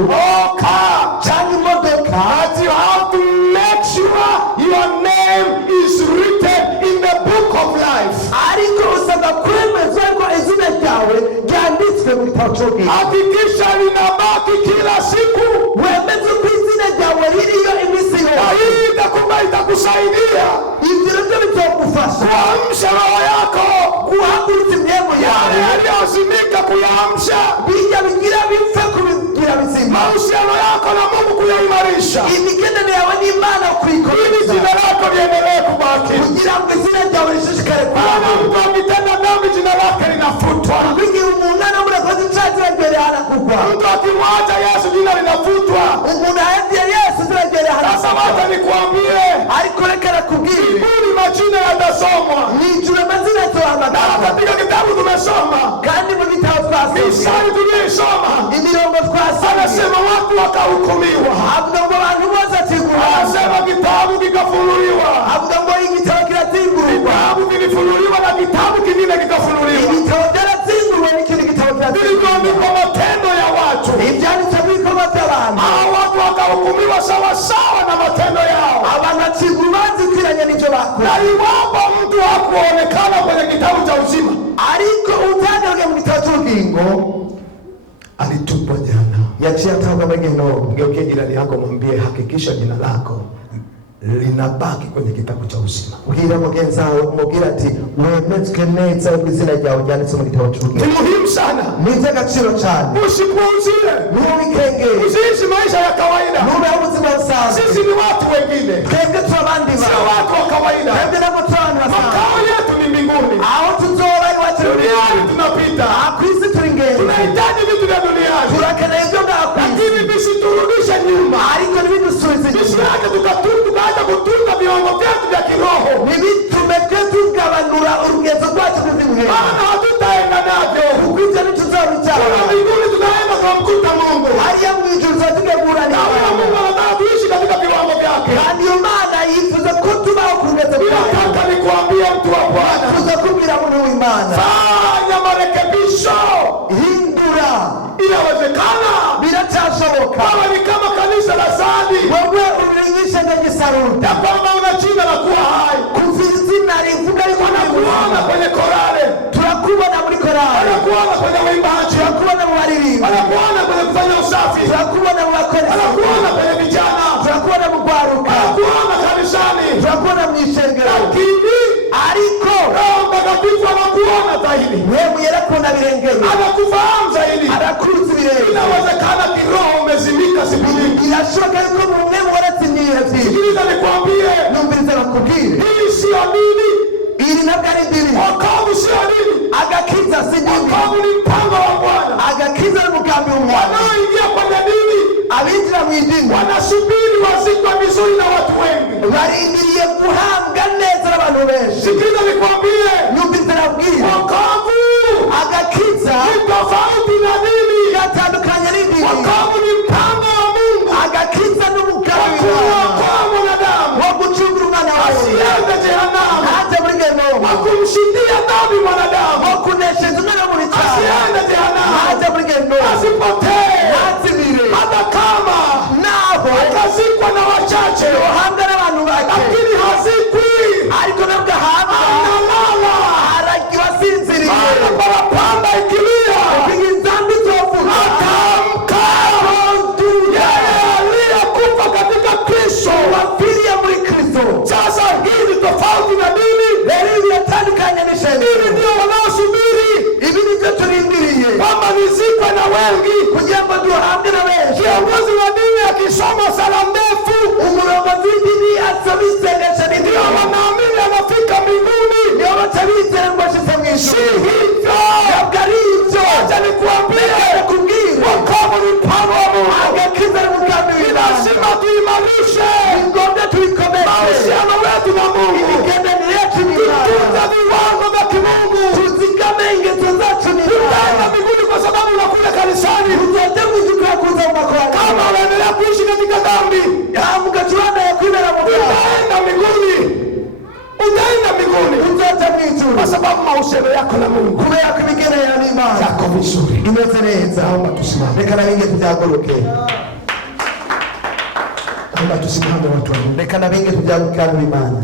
car cyangwa imodoka, but you have to make sure your name is written in the book of life. Ariko usabwa kwemezwa ko izina ryawe ryanditswe mu gitabo cy'ubugingo. Hakikisha linabaki kila siku. Wemeze ko izina ryawe ririyo iminsi yose. Hii itakusaidia ibyo nabyo bitagufasha kuamsha roho yako, kuhagurutsa imyemo yawe yaliyozimika, kuyaamsha bijya bigira bipfe kubigira bizima, mahusiano yako na Mungu kuyaimarisha, imigendere yawe n'Imana kuyikomeza, ili jina lako liendelee kubaki, kugira ngo izina ryawe rishishikare kuba. Mtu akitenda dhambi jina lake linafutwa. Igihe umuntu anakoze icyaha imbere harakugwa. Mtu akimwacha Yesu jina linafutwa. Umuntu aheje Yesu izina rye harakugwa. Sasa wacha nikwambie, ariko reka nakubwire, mbinguni majina yatasomwa, nijure mazina tuhamagara. Katika kitabu tumesoma, kandi mu bitabo twasoma, Misali tuliyosoma, imirongo twasoma, anasema watu wakahukumiwa. avuga ngo abantu bose atigura, anasema kitabu kikafunuliwa, avuga ngo igitabo kiratigurwa, vitabu vilifunuliwa na kitabu kingine kikafunuliwa, ibitabo byaratigurwa n'ikindi gitabo vilivyoandikwa matendo ya watu, ibyanditse mu bikorwa by'abantu. Hao watu wakahukumiwa sawa sawa na matendo yao, abantu batigurwa bazikwiranye n'icyo bakoze. na iwapo mtu hakuonekana kwenye kitabu cha uzima, ariko utandike mu gitabo cy'ubugingo, alitupwa jehanamu. yaciye atabwa muri Gehinomu. Mgeukie jirani yako, mwambie hakikisha jina lako linabaki kwenye kitabu cha uzima. Ubwira mugenzi wawe umubwira ati wemezwe neza ko izina ryawe ryanditse mu gitabo cy'ubugingo. Ni muhimu sana, ni iby'agaciro cyane. Usipuuzie, ntubikenge, usiishi maisha ya kawaida. ntubeho ubuzima busanzwe. Sisi ni watu wengine, twebwe turi abandi bantu, sio watu wa kawaida. twebwe ntabwo turi abantu basanzwe. Makao yetu ni mbinguni, aho tuzoba iwacu duniani tunapita. ku isi turi ngendo, tunahitaji vitu vya duniani, turakeneye ibyo ngaho, lakini visiturudishe nyuma, ariko ntibidusubize inyuma. Tusiache tukaanza kutunga viwango vyetu vya kiroho, ntibitume twe tugabanura urugezo rwacu rw'ubuhemu, maana hatutaenda navyo. kuko ibyo ntituzobicara. Kuna mbinguni tunaenda kumkuta Mungu, hariya mu ijuru tuzategura na Mungu anataka tuishi katika viwango vyake, kandi iyo Mana yifuza ko tubaho ku rugezo rwayo. nataka nikuambie mtu wa Bwana, tuza kubwira muntu w'Imana, fanya marekebisho. hindura, Inawezekana biracyashoboka. kama ni kama kanisa la Sardi, wowe urinyishe ndagisaruta ya kwamba una jina la kuwa hai, kuva izina rivuga yuko wanakuona kwenye korale, turakubona muri korali, wanakuona kwenye uimbaji, turakubona mu baririmbi, wanakuona kwenye kufanya usafi, turakubona mu bakozi, wanakuona kwenye vijana, turakubona mu rwaruka, wanakuona kanisani, turakubona mu ishengero. lakini ariko Roho Mtakatifu anakuona zaidi, wewe yarakubona birengeye, anakufahamu zaidi. arakuzi birengeye. Inawezekana kiroho umezimika siku nyingi. birashoboka yuko mu mwe waratsinyiye vyiza. Sikiliza nikwambie, numviriza bakubwire, hii sio dini. iri ntabwo ari dini. Wokovu sio dini. agakiza si dini. Wokovu ni mpango wa Bwana. agakiza ni umugambi w'Umwana. Wanaoingia kwenye dini abinjira mu idini wanasubiri wazikwe vizuri na watu wengi. barindiriye guhambwa neza n'abantu benshi. Sikiliza nikwambie, numviriza nabwire, wokovu agakiza ni tofauti na dini. gatandukanye n'idini. Wokovu ni mpango wa Mungu agakiza n'umugambi wa w'Imana kuokoa mwanadamu wo gucungura umwana wawe asiende jehanamu, ntaje muri Gehinomu, wa kumshindia dhambi mwanadamu wo kunesheza umwana muri cyaha asiende jehanamu, ntaje muri Gehinomu, asipotee, ntazibire, hata kama naho atazikwa na wachache, yohambwa n'abantu bake, lakini hazikwi, ariko nabwo ahabwa analala. aragiwe asinziriye. Maana parapanda ikilia, inzambi zovuga ataamka. Yeye aliyekufa katika Kristo wapiriye muri Kristo. sasa. Hii ni tofauti na dini. rero ibi biratandukanye n'ishengero. Hivi ndio wanaosubiri ibi nibyo turindiriye kwamba nizikwe na wengi. kugira ngo duhabwe na benshi. Kiongozi wa dini akisoma sala ndefu, umurongozi w'idini asoma isengesho ndio rinini, wanaamini anafika mbinguni. niyo batabizera ngo ashitse mu Si ijuru. hivyo. ntabwo ari ibyo. Acha nikuambie, kubwira wokovu ni mpango wa Mungu. agakiza n'umugambi Ni w'Imana. lazima tuimarishe ni ngombwa tubikomeze mahusiano yetu na Mungu, imigenderanire yacu n'Imana. tutunze viwango vya kimungu. tuzigame ingeso zacu Tutaenda n'Imana. mbinguni kwa sababu unakuja kanisani. tuzajya kuzikora kuza mu makorani. Kama unaendelea kuishi katika dhambi, mugacurana yakwibera mu byaha, utaenda mbinguni, utaenda mbinguni uzaja mu ijuru, kwa sababu mahusiano yako na Mungu kubera ko imigenderanire n'Imana yako vizuri. imeze neza. Naomba tusimame, reka na binge tubyaguruke, naomba tusimame watu wa Mungu. reka na binge tubyagukana Imana.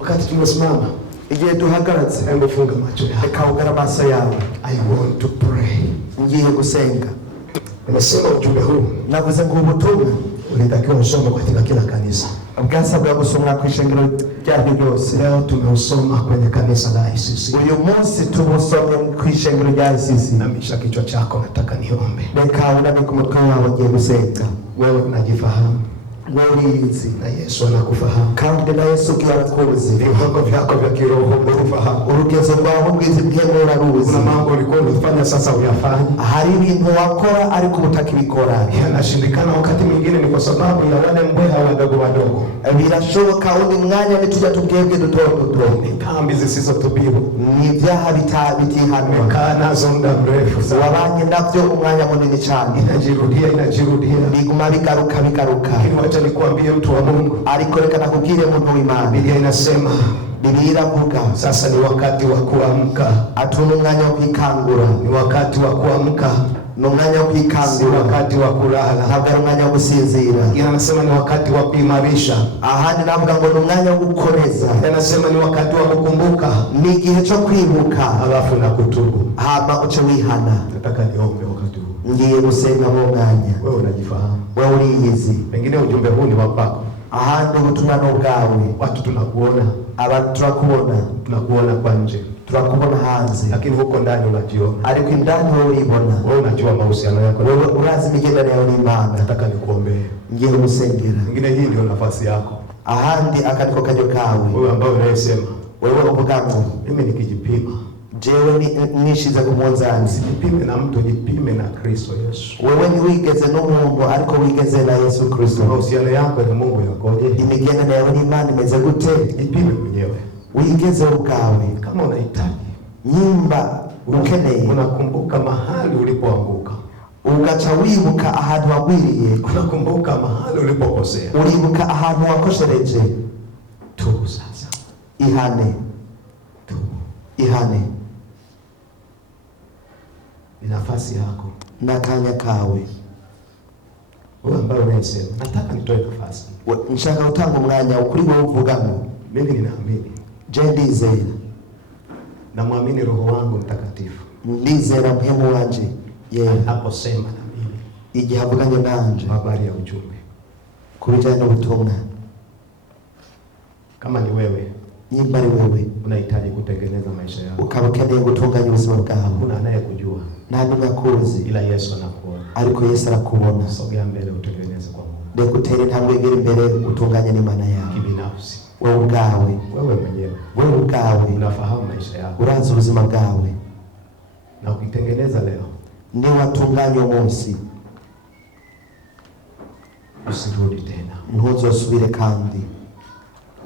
Wakati tumesimama, igihe duhagaratse, hebu funga macho yako. reka ugara amaso yawe. I want to pray. ngiye gusenga. Nimesema ujumbe huu navuze ngo ubutumwa ulitakiwa usome katika kila kanisa. bwasabwa gusomwa ku ishengero ryaryo ryose. Leo tumeusoma kwenye kanisa la ICC. uyu munsi tubusomye ku ishengero rya ICC. Namisha kichwa chako, nataka niombe. reka unamike umutwe wawe, ngiye gusenga. Wewe unajifahamu wewe uriyizi, na Yesu anakufahamu. kandi na Yesu arakuzi. Viwango vyako vya kiroho unafahamu. urugezo rwawe ubwizi bw'Imana uraruzi. Kuna mambo ulikuwa unafanya sasa uyafanye, hari ibintu wakora ariko ubutakibikora. yanashindikana. Wakati mwingine ni kwa sababu ya wale mbweha wadogo wadogo. birashoboka undi mwanya nitujya tubwebwe duto duto. Ni dhambi zisizotubibu, ni ibyaha bitihanwa, umekaa nazo muda mrefu sana, wabanye navyo umwanya munini cyane, inajirudia. biguma bigaruka. Lakini wacha nikuambie mtu wa Mungu, ariko reka nakubwire muntu w'Imana, Biblia inasema Bibiliya iravuga sasa ni wakati wa kuamka. atuna umwanya wo kwikangura, Ni wakati wa kuamka, ni umwanya wo si kwikangura, wakati wa kulala. ntabwo ari umwanya wo gusinzira. Anasema ni wakati wa kuimarisha. ahandi navuga ngo ni umwanya wo gukomeza, Anasema ni wakati wa kukumbuka, ni igihe cyo kwibuka alafu na kutubu. hama uce wihana. Nataka niombe wakati huu. ngiye gusenga mu mwanya. Wewe unajifahamu, wewe uriyizi. Pengine ujumbe huu ni wako. Ahandi ubutumwa bwawe. Watu tunakuona, abantu tunakuona kwa nje, turakubona hanze, lakini huko ndani unajiona. Ariko indani wewe uribona. Wewe unajua mahusiano yako, wewe urazi imigendere yawe n'Imana. Nataka nikuombee, ngiye gusengera. Pengine hii ndio nafasi yako. Ahandi akaniko kajyo kawe. Wewe ambao unayesema, wewe uvuga ngo mimi nikijipima, jewe nishize ku munzani. Sijipime na mtu, jipime na Kristo Yesu. Wewe ni wigeze n'umuntu ariko wigeze na Yesu Kristo. Mahusiano yako na Mungu yakoje? Imigendere yawe n'Imana imeze gute? Jipime mwenyewe. Wigeze ubwawe. Kama unahitaji nyimba ukeneye, unakumbuka mahali ulipoanguka, ugaca wibuka ahantu wagwiriye, unakumbuka mahali ulipokosea, uribuka ahantu wakoshereje, tubu sasa. Ihane. Tubu. Ihane. Ni nafasi yako na kanya kawe. Wewe ambaye unasema nataka nitoe nafasi, nshaka gutanga umwanya ukuri wowe uvugamo. Mimi ninaamini, je ndizera, namwamini Roho wangu Mtakatifu, ndizera mpemu wanje aposema na mimi igihe avuganye nanje habari ya ujumbe kubijanye n'ubutumwa. Kama ni wewe, nyimba ari wewe unahitaji kutengeneza maisha yako, ukaba ukeneye gutunganya ubuzima bwawe, kuna anayekujua nta n'umwe akuzi, ila Yesu anakuona. Ariko Yesu arakubona. Sogea mbele utengeneze kwa Mungu. Reka utere intambwe igera imbere utunganye n'Imana yawe kibinafsi. wewe ubwawe, wewe mwenyewe, wewe ubwawe unafahamu maisha yako, urazi ubuzima bwawe, na ukitengeneza leo, ni watunganya umunsi, usirudi tena, ntuzosubire kandi.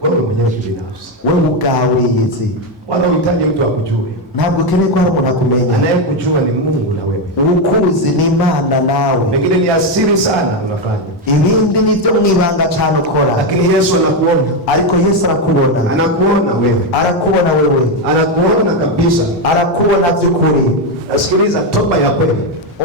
wewe mwenyewe kibinafsi, wewe ubwawe yizi, wala uhitaji mtu akujue. Ntabwo ukeneye ko hari umuntu akumenya. Anayekujua ni Mungu na wewe. Ukuzi ni Imana nawe. Pengine ni asiri sana unafanya, ibindi nivyo mwibanga cyane ukora, lakini Yesu anakuona. Ariko Yesu arakubona. Anakuona wewe, arakubona wewe, anakuona kabisa, arakubona by'ukuri. Nasikiliza, toba ya kweli,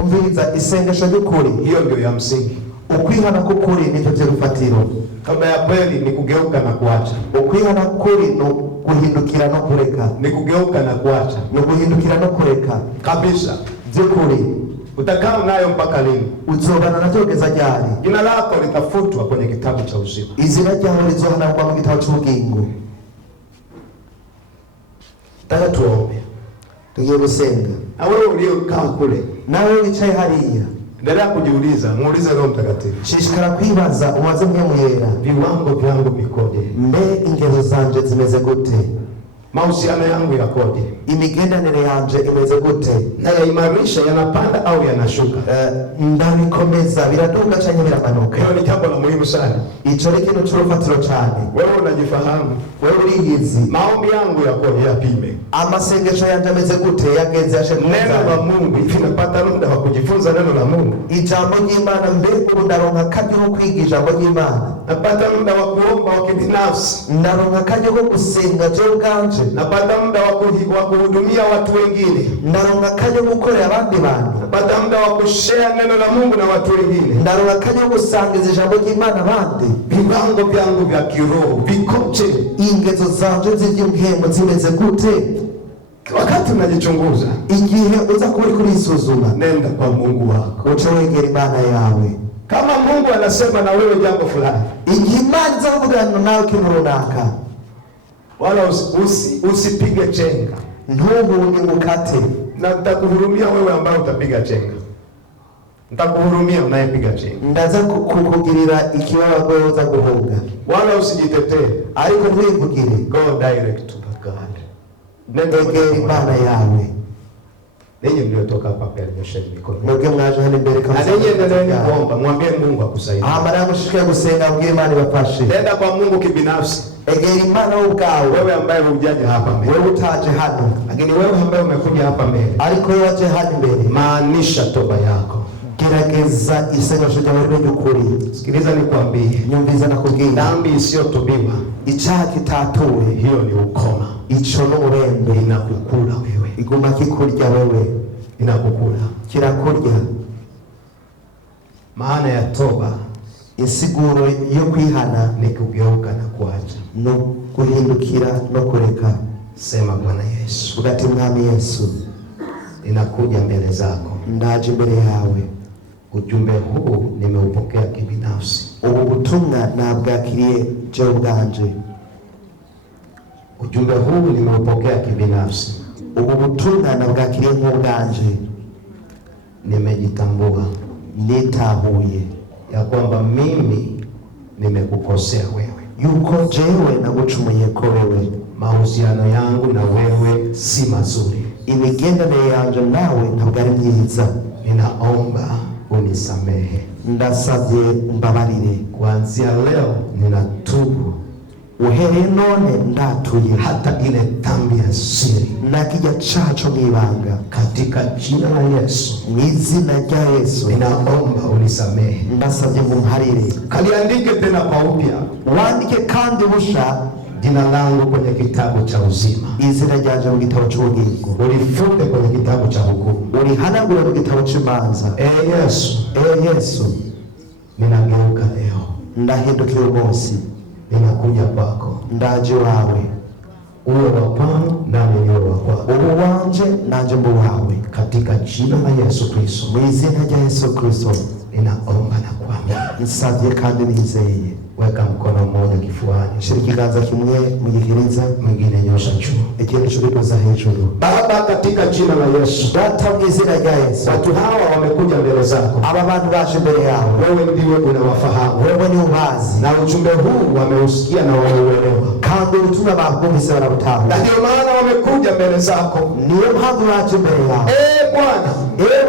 umviriza isengesho ry'ukuri, hiyo ndio ya msingi. Ukwihana k'ukuri nivyo by'urufatiro. Toba ya kweli ni kugeuka na kuacha. Ukwihana k'ukuri no guhindukira no kureka, ni kugeuka na kuacha, no guhindukira no kureka kabisa. By'ukuri utakaa nayo mpaka lini? Uzobana navyo kugeza ryari? Jina lako litafutwa kwenye kitabu cha uzima, izina ryawe lizohanagwa mu gitabo cy'ubugingo. Nataka tuombe, tugiye gusenga. Na wewe uliokaa kule, nawe wicaye hariya, endelea kujiuliza, muulize Roho Mtakatifu. Shishikara kwibaza, umaze mpemu yera, viwango vyangu vikoje? Mbe ingezo zanje zimeze gute? Mahusiano yangu yakoje? Imigendanire yanje imeze gute? Nayaimarisha, yanapanda au yanashuka? Ndabikomeza, biraduga cyangwa biramanuka? Hiyo ni jambo la muhimu sana. Ico ni ikintu cy'urufatiro cyane. Wewe unajifahamu, wewe uriyizi. Maombi yangu yakoje? Yapime. Amasengesho yanje ameze gute? Yageze yashemeza. Neno la Mungu, hivi napata muda wa kujifunza neno la Mungu? Ijambo ry'Imana, mbe ubu ndaronka akanya ko kwiga ijambo ry'Imana? Napata muda wa kuomba wa kibinafsi? Ndaronka akanya ko gusenga je ubwanje? Napata muda wa kuhudumia watu wengine? Ndaronka akanya ko gukorera abandi bantu? Napata muda wa kushare neno la Mungu na watu wengine? Ndaronka akanya ko gusangiza ijambo ry'Imana abandi? Viwango vyangu vya kiroho vikoje? Ingezo zanje z'iby'ubuhemu zimeze gute? Wakati unajichunguza, igihe uza kuba uri kurisuzuma, nenda kwa Mungu wako, uce wegera Imana yawe. Kama Mungu anasema na wewe jambo fulani, igihe Imana iza kuvugana nawe ikintu runaka, wala usipige chenga, ntubunge mukate. Na nitakuhurumia wewe ambaye utapiga chenga, nitakuhurumia unayepiga chenga. Ndaza kukugirira ikibazo uza guhunga, wala usijitetee, ariko ntiwivugire. Go direct to God. Negera Imana yawe. Ninyi mliotoka hapa pia nyosheni mikono. Mwege mwaje hano imbere kama. Na ninyi endeleeni kuomba, mwambie Mungu akusaidie. Amara mushike gusenga, mwambie Imana ibafashe. Nenda kwa Mungu kibinafsi. Egera Imana ubwawe. Wewe ambaye hujaje hapa mbele. Wewe utaje hano. Lakini wewe ambaye umekuja hapa mbele, ariko wewe waje hano mbele, maanisha toba yako. Gerageza isengesho ryawe ry'ukuri. Sikiliza nikwambie, nyumviza nakubwira, dhambi isiyotubiwa, icyaha kitatuwe, hiyo ni ukoma. Ico n'uburembe, inakukula wewe, iguma kikurya wewe, inakukula, kirakurya. Maana ya toba, insiguro yo kwihana, ni kugeuka na kuacha, no guhindukira no kureka. Sema Bwana Yesu, ugati Mwami Yesu, ninakuja mbele zako, ndaje imbere yawe. Ujumbe huu nimeupokea kibinafsi. Ubu butumwa nabwakiriye jewe ubwanje. Ujumbe huu nimeupokea kibinafsi. Ubu butumwa nabwakiriye nk'ubwanje. Nimejitambua, nitahuye ya kwamba mimi nimekukosea wewe, yuko jewe nagucumuye ko wewe. Mahusiano yangu na wewe si mazuri, imigenderanire yanje nawe ntabwo ari myiza. Ninaomba unisamehe. Ndasabye umbabarire. Kuanzia leo ninatubu. Uhereye none ndatuye hata ile dhambi ya siri na kijya caco mwibanga. Katika jina la Yesu, mwizina rya Yesu, ninaomba unisamehe. Ndasabye ngumharire. Kaliandike tena kwa upya, wandike kandi busha jina langu kwenye kitabu cha uzima, izina ryanje mu gitabo cy'ubugingo, ulifute kwenye kitabu cha hukumu, ulihanagura mu gitabo cy'imanza. Yesu, ninageuka leo, ndahindukira umunsi, ninakuja kwako, ndaje wawe. Uwe wa kwangu nami niwe wa kwako, uwe wanje nanje mbe wawe. Katika jina la Yesu Kristo, mu izina rya Yesu Kristo, ninaomba na kuamini. Nsabye kandi nizeye. Weka mkono mmoja kifuani, shika kiganza kimwe mu gikiriza, mwingine nyosha juu, ikindi cy'urutoza hejuru. Baba, katika jina la Yesu, data mu izina rya Yesu, watu hawa wamekuja mbele zako. Aba bantu baje mbere yawe, wewe ndiwe unawafahamu, wewe ni ubazi, na ujumbe huu wameusikia na wameuelewa, kandi ubutumwa babwumvise barabutahura, na ndio maana wamekuja mbele zako. Niyo mpamvu baje mbere yawe. Bwana,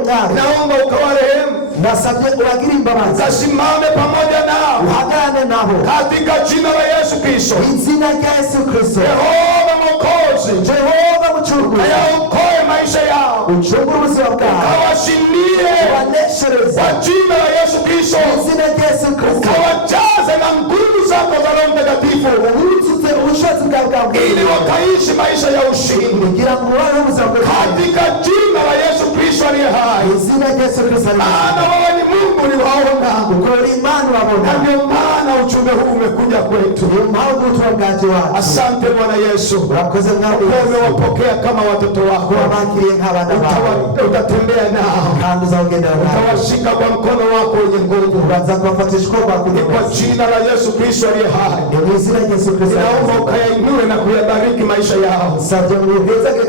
Mwami, naomba ukawarehemu, nasabye uragire imbabazi, ukasimame pamoja nao, uhagane nabo, katika jina la Yesu Kristo, izina rya Yesu Kristo. Yehova Mwokozi, Jehova Mchunguzi, ayaokoe maisha yao, uchungure ubuzima bwao, ukawashindie waneshereze kwa jina la Yesu Kristo, izina rya Yesu Kristo, ukawajaze na nguvu zako za Roho Mtakatifu, urutuze ubushobozi bwawe, ili wakaishi maisha ya ushindi, kugira ngo wawe ubuzima bwawe, katika jina la Yesu Kristo aliye hai. izina rya Yesu Kristo, maana wewe ni Mungu uliwaona, ukora imani wabona, na ndio maana ujumbe huu umekuja kwetu. Niyo mpamvu tuwagaje wacu. Asante Bwana Yesu, urakoze mwami, umewapokea kama watoto wako, wabakiriye nk'abana bawe, utatembea nao, kandi uzagendana nao, utawashika kwa mkono wako wenye nguvu, uraza kuwafatisha ukuboko kwako, kwa jina la Yesu Kristo aliye hai. Mu izina rya Yesu Kristo, naomba ukayainue na kuyabariki maisha yao,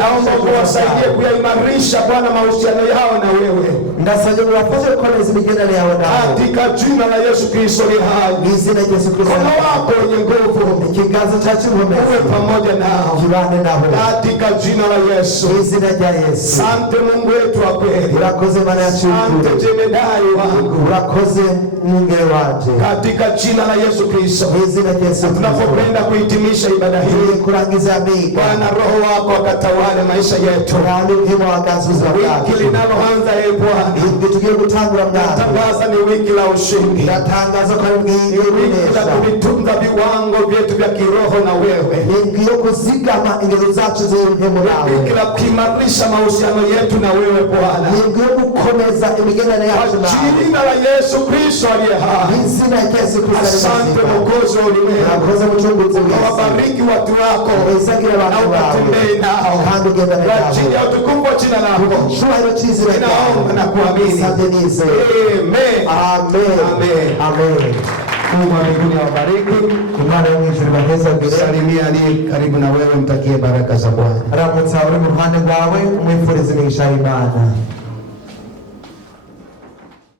naomba uwasaidie kuyaimarisha Bwana mahusiano yao na wewe, ndasabye ubafashe gukomeza imigenderanire yawe nawe, katika jina la Yesu Kristo aliye hai. Mu izina rya Yesu Kristo, mkono wako wenye nguvu, ikiganza cyacu ukomeze, uwe pamoja nao, kibane nabo, katika jina la Yesu. Mu izina rya Yesu. Asante Mungu wetu wa kweli, urakoze Mana yacu, asante jemedari wangu, urakoze mwungere wanje, katika jina la Yesu Kristo. Mu izina rya Yesu Kristo, tunapopenda kuhitimisha ibada hii, kurangiza miga, Bwana Roho wako akatawale maisha yetu, kandi uvimo wagazuza wiki linaloanza Bwana, tugiye gutangura mwana, natangaza ni wiki la ushindi, natangaza kwa wiki la kuvitunza viwango vyetu vya kiroho na wewe, ni yo kuzigama ingero zacu z'impemu yawe, wiki la kuimarisha mahusiano yetu na wewe Bwana, ni yo gukomeza imigenderanire yacu nawe, kwa jina la Yesu Kristo aliye hai. izina rya Yesu Kristo. Asante Mwokozi wa ulimwengu, urakoze Mchunguzi w'isi, wabariki watu wako uzagira na abantu bawe, ukatembee nao, kandi ugendane kwa nabo, ajili ya utukufu wa jina lako, cyubahiro cy'izina ryawe, naomba na kuamini. asante nize, Amen. amen, Amen. amen. Mungu wa mbinguni awabariki. Imana yo mw'ijuru ibahezagire. Salimia aliye karibu na wewe, mtakie baraka za Bwana. Ramutsa uri mu ruhande rwawe, umwifurize imigisha y'Imana.